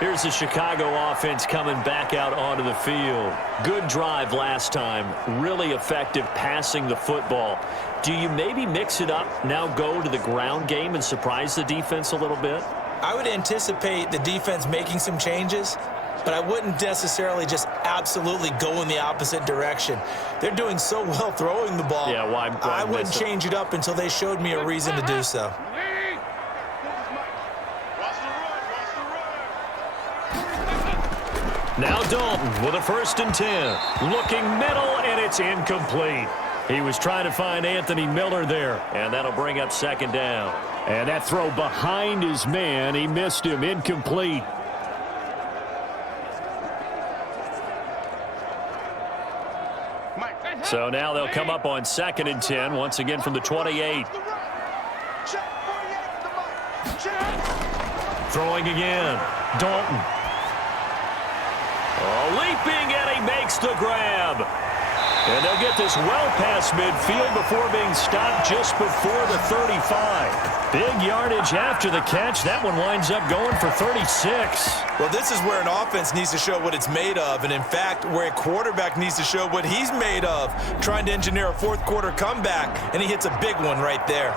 Here's the Chicago offense coming back out onto the field. Good drive last time. Really effective passing the football. Do you maybe mix it up, now go to the ground game and surprise the defense a little bit? I would anticipate the defense making some changes, but I wouldn't necessarily just absolutely go in the opposite direction. They're doing so well throwing the ball. Yeah, why I wouldn't change it up until they showed me a reason to do so. Now Dalton with a 1st and 10. Looking middle, and it's incomplete. He was trying to find Anthony Miller there, and that'll bring up 2nd down. And that throw behind his man, he missed him, incomplete. So now they'll come up on 2nd and 10, once again from the 28. Throwing again, Dalton. Oh, leaping, and he makes the grab. And they'll get this well past midfield before being stopped just before the 35. Big yardage after the catch. That one winds up going for 36. Well, this is where an offense needs to show what it's made of, and in fact, where a quarterback needs to show what he's made of, trying to engineer a 4th quarter comeback, and he hits a big one right there.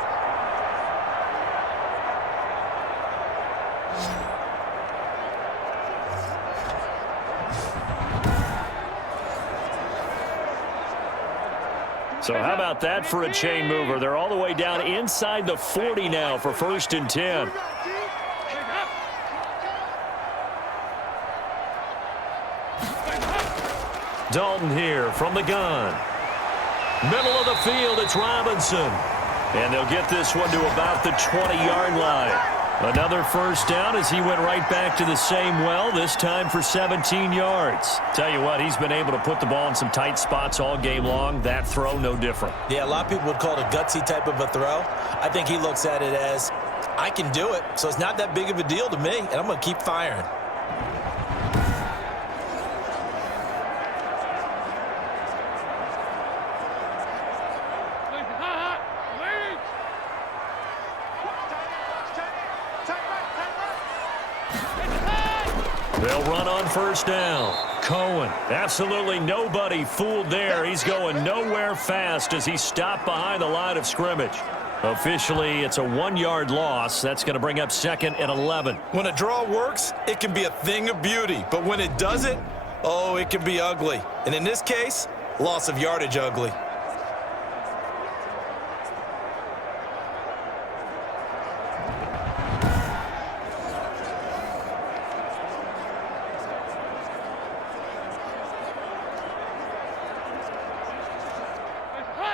So how about that for a chain mover? They're all the way down inside the 40 now for 1st and 10. Dalton here from the gun. Middle of the field, it's Robinson. And they'll get this one to about the 20-yard line. Another 1st down as he went right back to the same well, this time for 17 yards. Tell you what, he's been able to put the ball in some tight spots all game long. That throw, no different. Yeah, a lot of people would call it a gutsy type of a throw. I think he looks at it as, I can do it, so it's not that big of a deal to me, and I'm going to keep firing. They'll run on 1st down. Cohen, absolutely nobody fooled there. He's going nowhere fast as he stopped behind the line of scrimmage. Officially, it's a 1-yard loss. That's going to bring up 2nd and 11. When a draw works, it can be a thing of beauty. But when it doesn't, oh, it can be ugly. And in this case, loss of yardage ugly.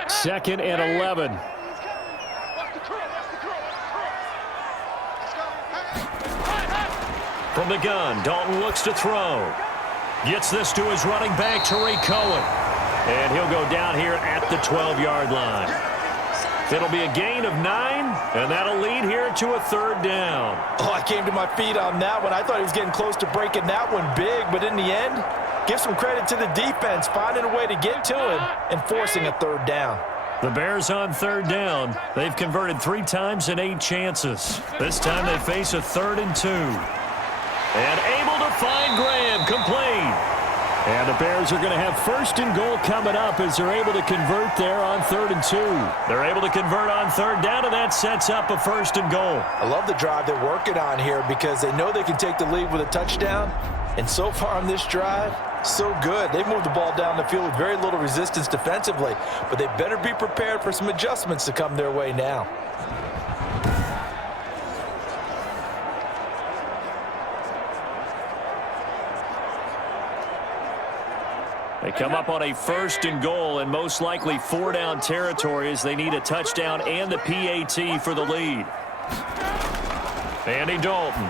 Second and 11. From the gun, Dalton looks to throw. Gets this to his running back, Tariq Cohen. And he'll go down here at the 12-yard line. It'll be a gain of 9, and that'll lead here to a 3rd down. Oh, I came to my feet on that one. I thought he was getting close to breaking that one big, but in the end, Give some credit to the defense, finding a way to get to him and forcing a third down. The Bears on third down. They've converted 3 times in 8 chances. This time they face a 3rd and 2. And able to find Graham, complete. And the Bears are going to have 1st and goal coming up as they're able to convert there on 3rd and 2. They're able to convert on 3rd down, and that sets up a 1st and goal. I love the drive they're working on here because they know they can take the lead with a touchdown. And so far on this drive, so good. They've moved the ball down the field with very little resistance defensively, but they better be prepared for some adjustments to come their way now. They come up on a 1st and goal and most likely 4-down territory as they need a touchdown and the PAT for the lead. Andy Dalton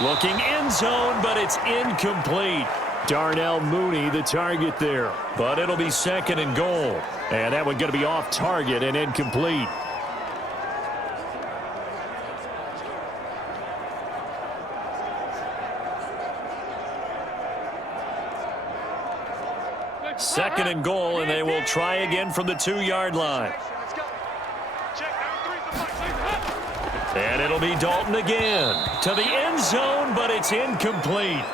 looking end zone, but it's incomplete. Darnell Mooney the target there, but it'll be 2nd and goal. And that one going to be off target and incomplete. Second and goal, and they will try again from the 2-yard line. And it'll be Dalton again to the end zone, but it's incomplete.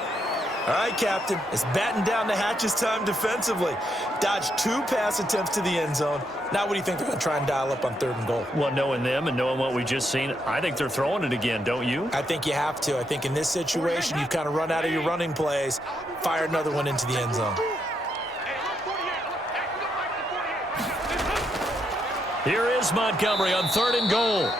All right, Captain, it's batten down the hatches time defensively. Dodged 2 pass attempts to the end zone. Now what do you think they're going to try and dial up on 3rd and goal? Well, knowing them and knowing what we just seen, I think they're throwing it again, don't you? I think you have to. I think in this situation, you've kind of run out of your running plays. Fire another one into the end zone. Here is Montgomery on 3rd and goal.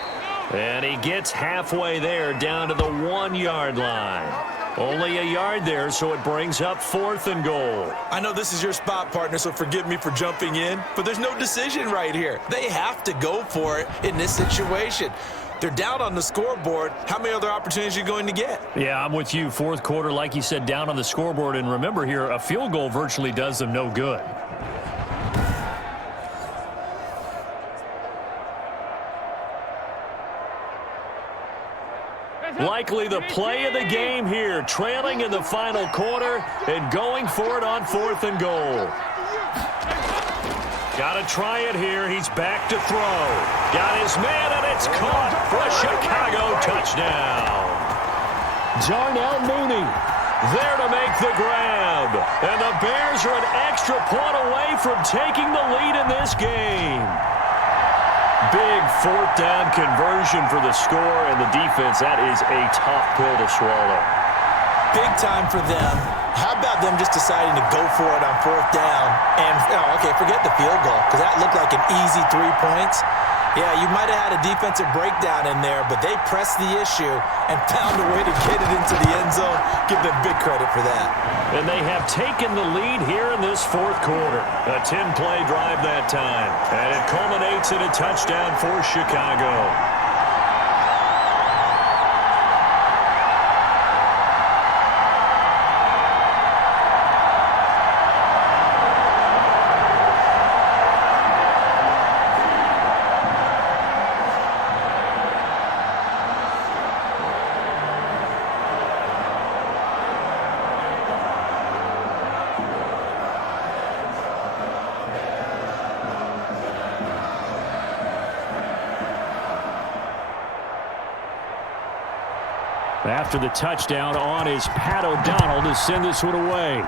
And he gets halfway there down to the 1-yard line. Only a yard there, so it brings up 4th and goal. I know this is your spot, partner, so forgive me for jumping in, but there's no decision right here. They have to go for it in this situation. They're down on the scoreboard. How many other opportunities are you going to get? Yeah, I'm with you. 4th quarter, like you said, down on the scoreboard. And remember here, a field goal virtually does them no good. Likely the play of the game here, trailing in the final quarter and going for it on 4th and goal. Got to try it here. He's back to throw. Got his man, and it's caught for a Chicago touchdown. Darnell Mooney there to make the grab. And the Bears are an extra point away from taking the lead in this game. Big 4th down conversion for the score, and the defense, that is a tough pill to swallow. Big time for them. How about them just deciding to go for it on 4th down? And, okay, forget the field goal, because that looked like an easy 3 points. Yeah, you might have had a defensive breakdown in there, but they pressed the issue and found a way to get it into the end zone. Give them big credit for that. And they have taken the lead here in this 4th quarter. A 10-play drive that time. And it culminates in a touchdown for Chicago. After the touchdown on is Pat O'Donnell to send this one away.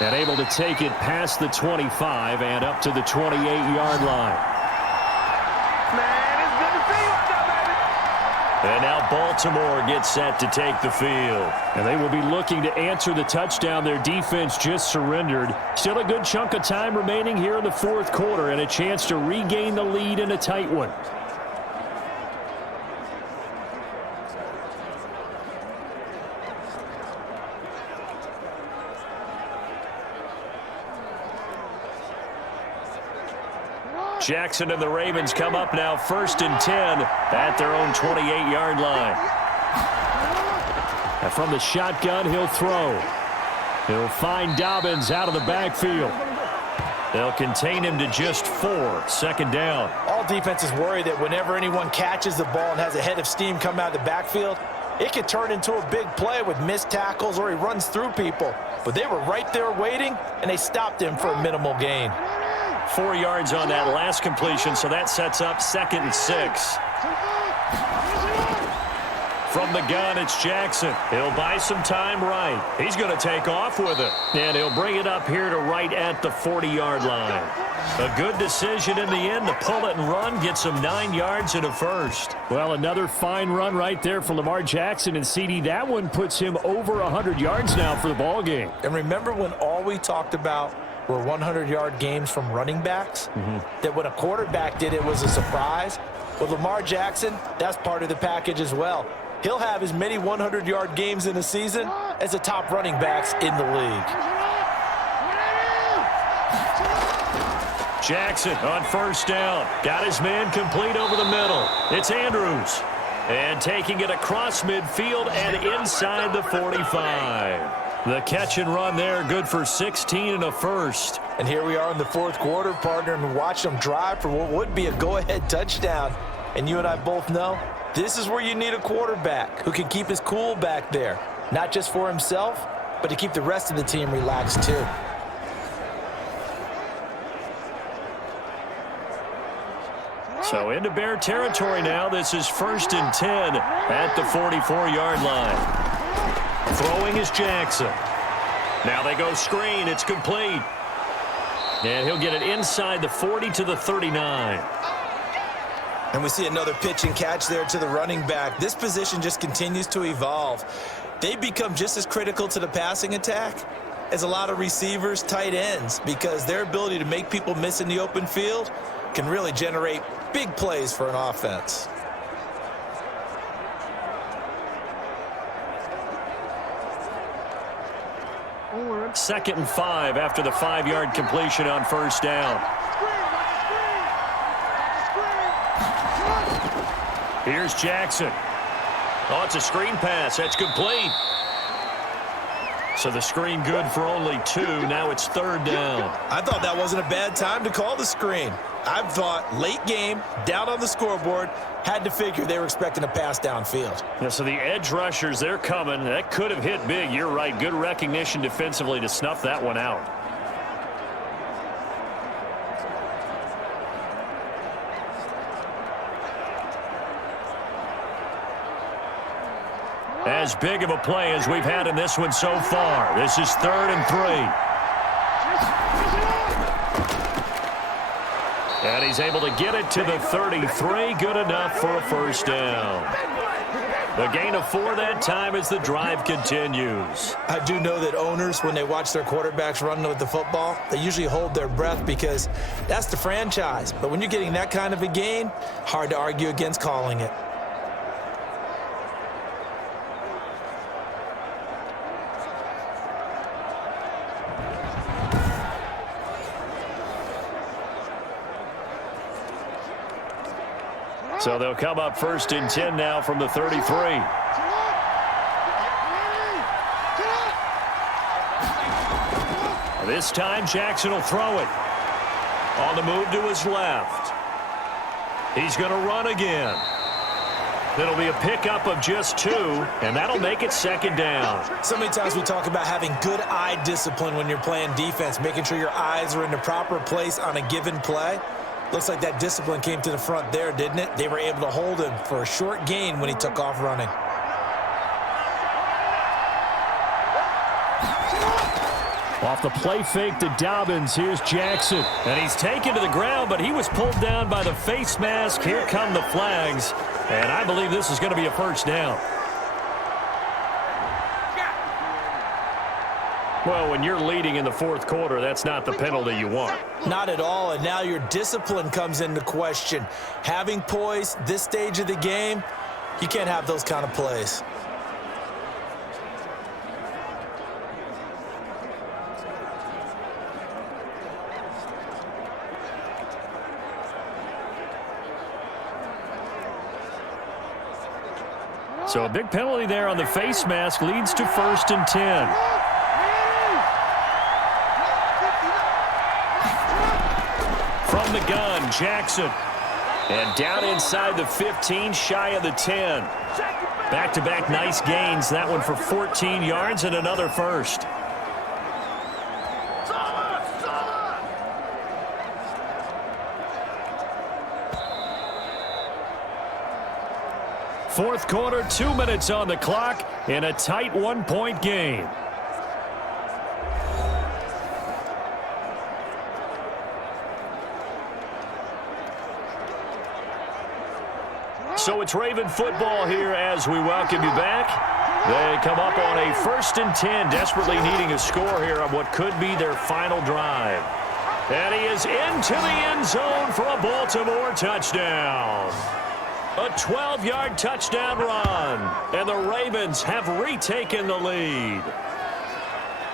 And able to take it past the 25 and up to the 28-yard line. And now Baltimore gets set to take the field. And they will be looking to answer the touchdown their defense just surrendered. Still a good chunk of time remaining here in the 4th quarter and a chance to regain the lead in a tight one. Jackson and the Ravens come up now 1st and 10 at their own 28-yard line. And from the shotgun, he'll throw. He'll find Dobbins out of the backfield. They'll contain him to just 4. 2nd down. All defenses worry that whenever anyone catches the ball and has a head of steam come out of the backfield, it could turn into a big play with missed tackles or he runs through people. But they were right there waiting, and they stopped him for a minimal gain. 4 yards on that last completion, so that sets up 2nd and 6. From the gun, it's Jackson. He'll buy some time right. He's going to take off with it. And he'll bring it up here to right at the 40-yard line. A good decision in the end to pull it and run, get some 9 yards and a first. Well, another fine run right there for Lamar Jackson. And, CD, that one puts him over 100 yards now for the ball game. And remember when all we talked about were 100-yard games from running backs? That when a quarterback did it was a surprise? With Lamar Jackson, that's part of the package as well. He'll have as many 100-yard games in a season as the top running backs in the league. Jackson on first down. Got his man complete over the middle. It's Andrews. And taking it across midfield and inside the 45. The catch and run there, good for 16 and a first. And here we are in the 4th quarter, partner, and watch them drive for what would be a go-ahead touchdown. And you and I both know this is where you need a quarterback who can keep his cool back there, not just for himself, but to keep the rest of the team relaxed too. So into Bear territory now. This is 1st and 10 at the 44-yard line. Throwing is Jackson. Now they go screen. It's complete. And he'll get it inside the 40 to the 39. And we see another pitch and catch there to the running back. This position just continues to evolve. They become just as critical to the passing attack as a lot of receivers, tight ends, because their ability to make people miss in the open field can really generate big plays for an offense. Second and 5 after the 5-yard completion on first down. Here's Jackson. Oh, it's a screen pass. That's complete. So the screen good for only 2. Now it's 3rd down. I thought that wasn't a bad time to call the screen. I thought late game, down on the scoreboard, had to figure they were expecting a pass downfield. Yeah, so the edge rushers, they're coming. That could have hit big. You're right. Good recognition defensively to snuff that one out. As big of a play as we've had in this one so far. This is 3rd and 3. And he's able to get it to the 33. Good enough for a first down. The gain of 4 that time as the drive continues. I do know that owners, when they watch their quarterbacks run with the football, they usually hold their breath because that's the franchise. But when you're getting that kind of a gain, hard to argue against calling it. So they'll come up 1st and 10 now from the 33. This time Jackson will throw it. On the move to his left. He's going to run again. It'll be a pickup of just 2, and that'll make it 2nd down. So many times we talk about having good eye discipline when you're playing defense, making sure your eyes are in the proper place on a given play. Looks like that discipline came to the front there, didn't it? They were able to hold him for a short gain when he took off running. Off the play fake to Dobbins, here's Jackson. And he's taken to the ground, but he was pulled down by the face mask. Here come the flags. And I believe this is going to be a first down. Well, when you're leading in the 4th quarter, that's not the penalty you want. Not at all, and now your discipline comes into question. Having poise this stage of the game, you can't have those kind of plays. So a big penalty there on the face mask leads to 1st and 10. From the gun, Jackson. And down inside the 15, shy of the 10. Back-to-back nice gains. That one for 14 yards and another first. Fourth quarter, 2 minutes on the clock in a tight one-point game. So it's Raven football here as we welcome you back. They come up on a 1st and 10, desperately needing a score here on what could be their final drive. And he is into the end zone for a Baltimore touchdown. A 12-yard touchdown run, and the Ravens have retaken the lead.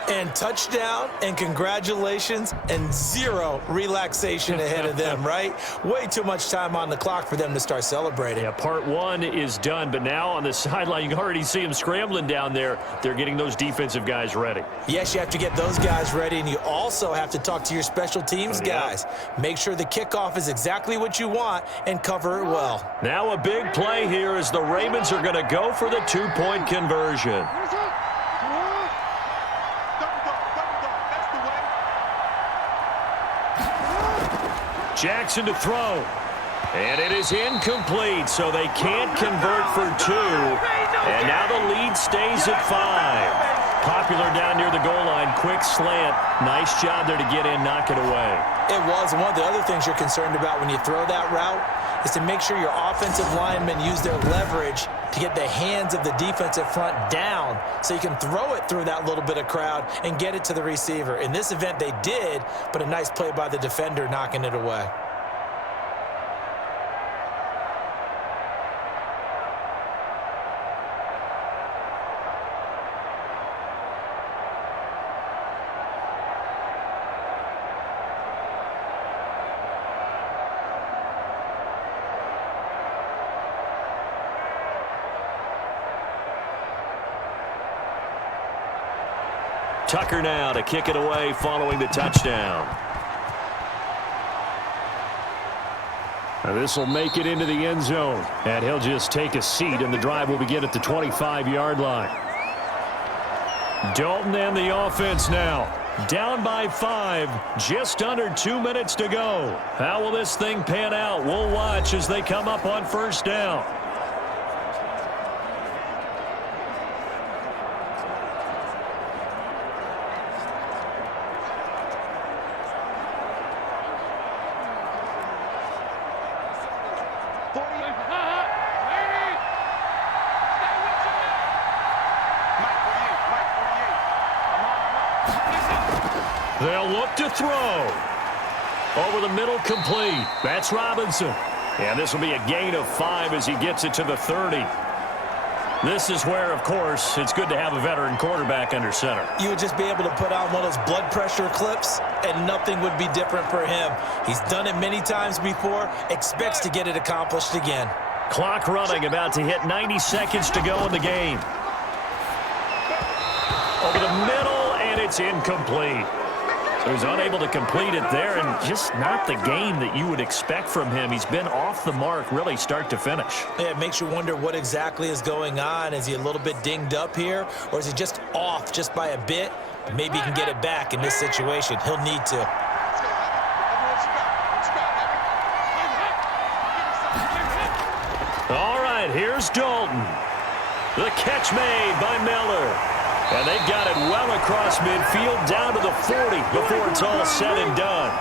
And touchdown, and congratulations, and zero relaxation ahead of them, right? Way too much time on the clock for them to start celebrating. Yeah, part one is done, but now on the sideline, you can already see them scrambling down there. They're getting those defensive guys ready. Yes, you have to get those guys ready, and you also have to talk to your special teams guys. Make sure the kickoff is exactly what you want and cover it well. Now a big play here as the Ravens are going to go for the two-point conversion. Jackson to throw. And it is incomplete, so they can't convert for 2. And now the lead stays at 5. Popular down near the goal line. Quick slant. Nice job there to get in, knock it away. It was. And one of the other things you're concerned about when you throw that route is to make sure your offensive linemen use their leverage to get the hands of the defensive front down so you can throw it through that little bit of crowd and get it to the receiver. In this event, they did, but a nice play by the defender knocking it away. Tucker now to kick it away following the touchdown. This will make it into the end zone. And he'll just take a seat, and the drive will begin at the 25-yard line. Dalton and the offense now. Down by 5, just under 2 minutes to go. How will this thing pan out? We'll watch as they come up on first down. They'll look to throw. Over the middle, complete. That's Robinson. And this will be a gain of 5 as he gets it to the 30. This is where, of course, it's good to have a veteran quarterback under center. You would just be able to put on one of those blood pressure clips, and nothing would be different for him. He's done it many times before, expects to get it accomplished again. Clock running, about to hit 90 seconds to go in the game. Over the middle, and it's incomplete. So he's unable to complete it there, and just not the game that you would expect from him. He's been off the mark, really, start to finish. Yeah, it makes you wonder what exactly is going on. Is he a little bit dinged up here, or is he just off just by a bit? Maybe he can get it back in this situation. He'll need to. All right, here's Dalton. The catch made by Miller. And they've got it well across midfield, down to the 40 before it's all said and done.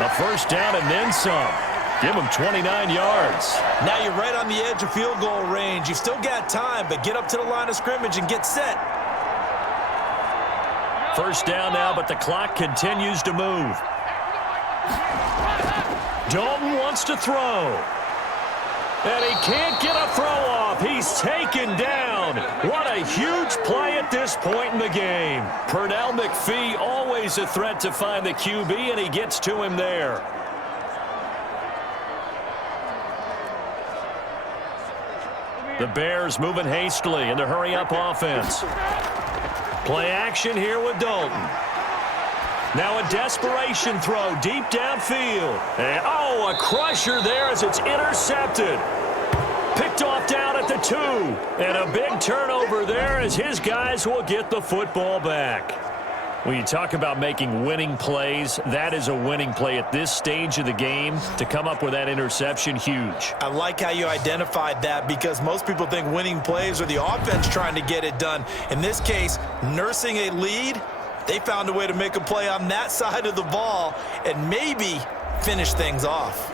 A first down and then some. Give them 29 yards. Now you're right on the edge of field goal range. You've still got time, but get up to the line of scrimmage and get set. First down now, but the clock continues to move. Dalton wants to throw. And he can't get a throw off. He's taken down. What a huge play at this point in the game. Pernell McPhee, always a threat to find the QB, and he gets to him there. The Bears moving hastily in the hurry-up offense. Play action here with Dalton. Now a desperation throw deep downfield. And, oh, a crusher there as it's intercepted. Picked off down at the 2. And a big turnover there as his guys will get the football back. When you talk about making winning plays, that is a winning play at this stage of the game. To come up with that interception, huge. I like how you identified that because most people think winning plays are the offense trying to get it done. In this case, nursing a lead, they found a way to make a play on that side of the ball and maybe finish things off.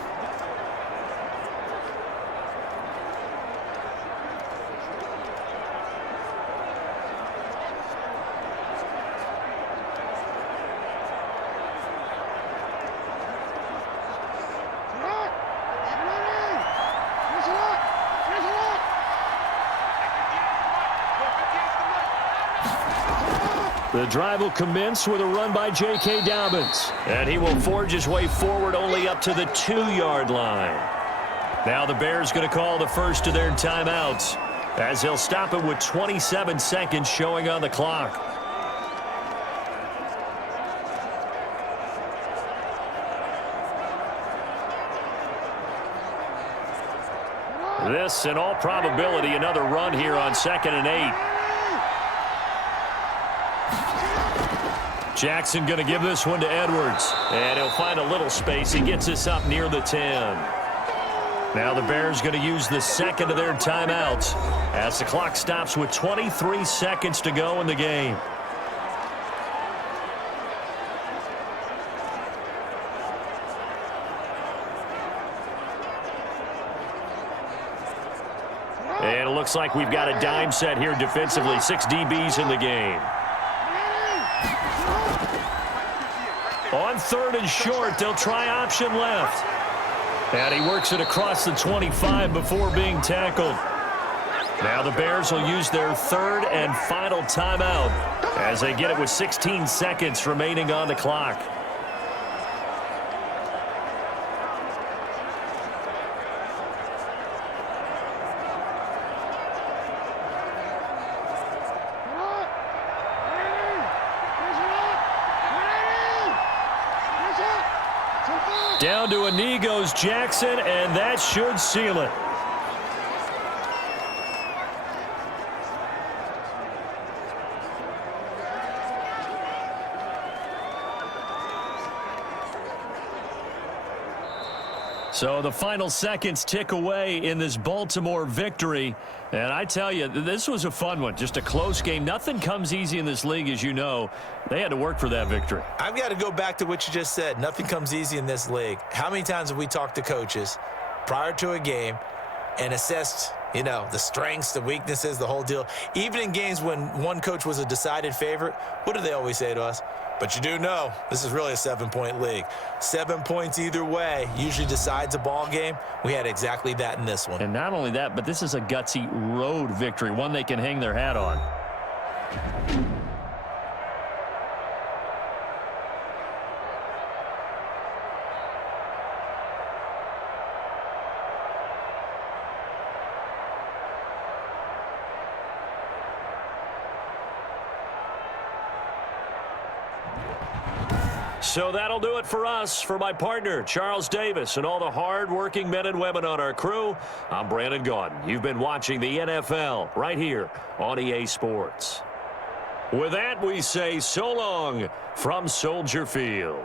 The drive will commence with a run by J.K. Dobbins. And he will forge his way forward only up to the 2-yard line. Now the Bears going to call the first of their timeouts as they'll stop it with 27 seconds showing on the clock. This, in all probability, another run here on 2nd and 8. Jackson going to give this one to Edwards. And he'll find a little space. He gets this up near the 10. Now the Bears going to use the second of their timeouts as the clock stops with 23 seconds to go in the game. And it looks like we've got a dime set here defensively. 6 DBs in the game. On 3rd and short, they'll try option left. And he works it across the 25 before being tackled. Now the Bears will use their 3rd and final timeout as they get it with 16 seconds remaining on the clock. Down to a knee goes Jackson, and that should seal it. So the final seconds tick away in this Baltimore victory. And I tell you, this was a fun one. Just a close game. Nothing comes easy in this league, as you know. They had to work for that victory. I've got to go back to what you just said. Nothing comes easy in this league. How many times have we talked to coaches prior to a game and assessed, you know, the strengths, the weaknesses, the whole deal? Even in games when one coach was a decided favorite, what do they always say to us? But you do know this is really a 7-point league. 7 points either way usually decides a ball game. We had exactly that in this one. And not only that, but this is a gutsy road victory, one they can hang their hat on. So that'll do it for us. For my partner, Charles Davis, and all the hard-working men and women on our crew, I'm Brandon Gaudin. You've been watching the NFL right here on EA Sports. With that, we say so long from Soldier Field.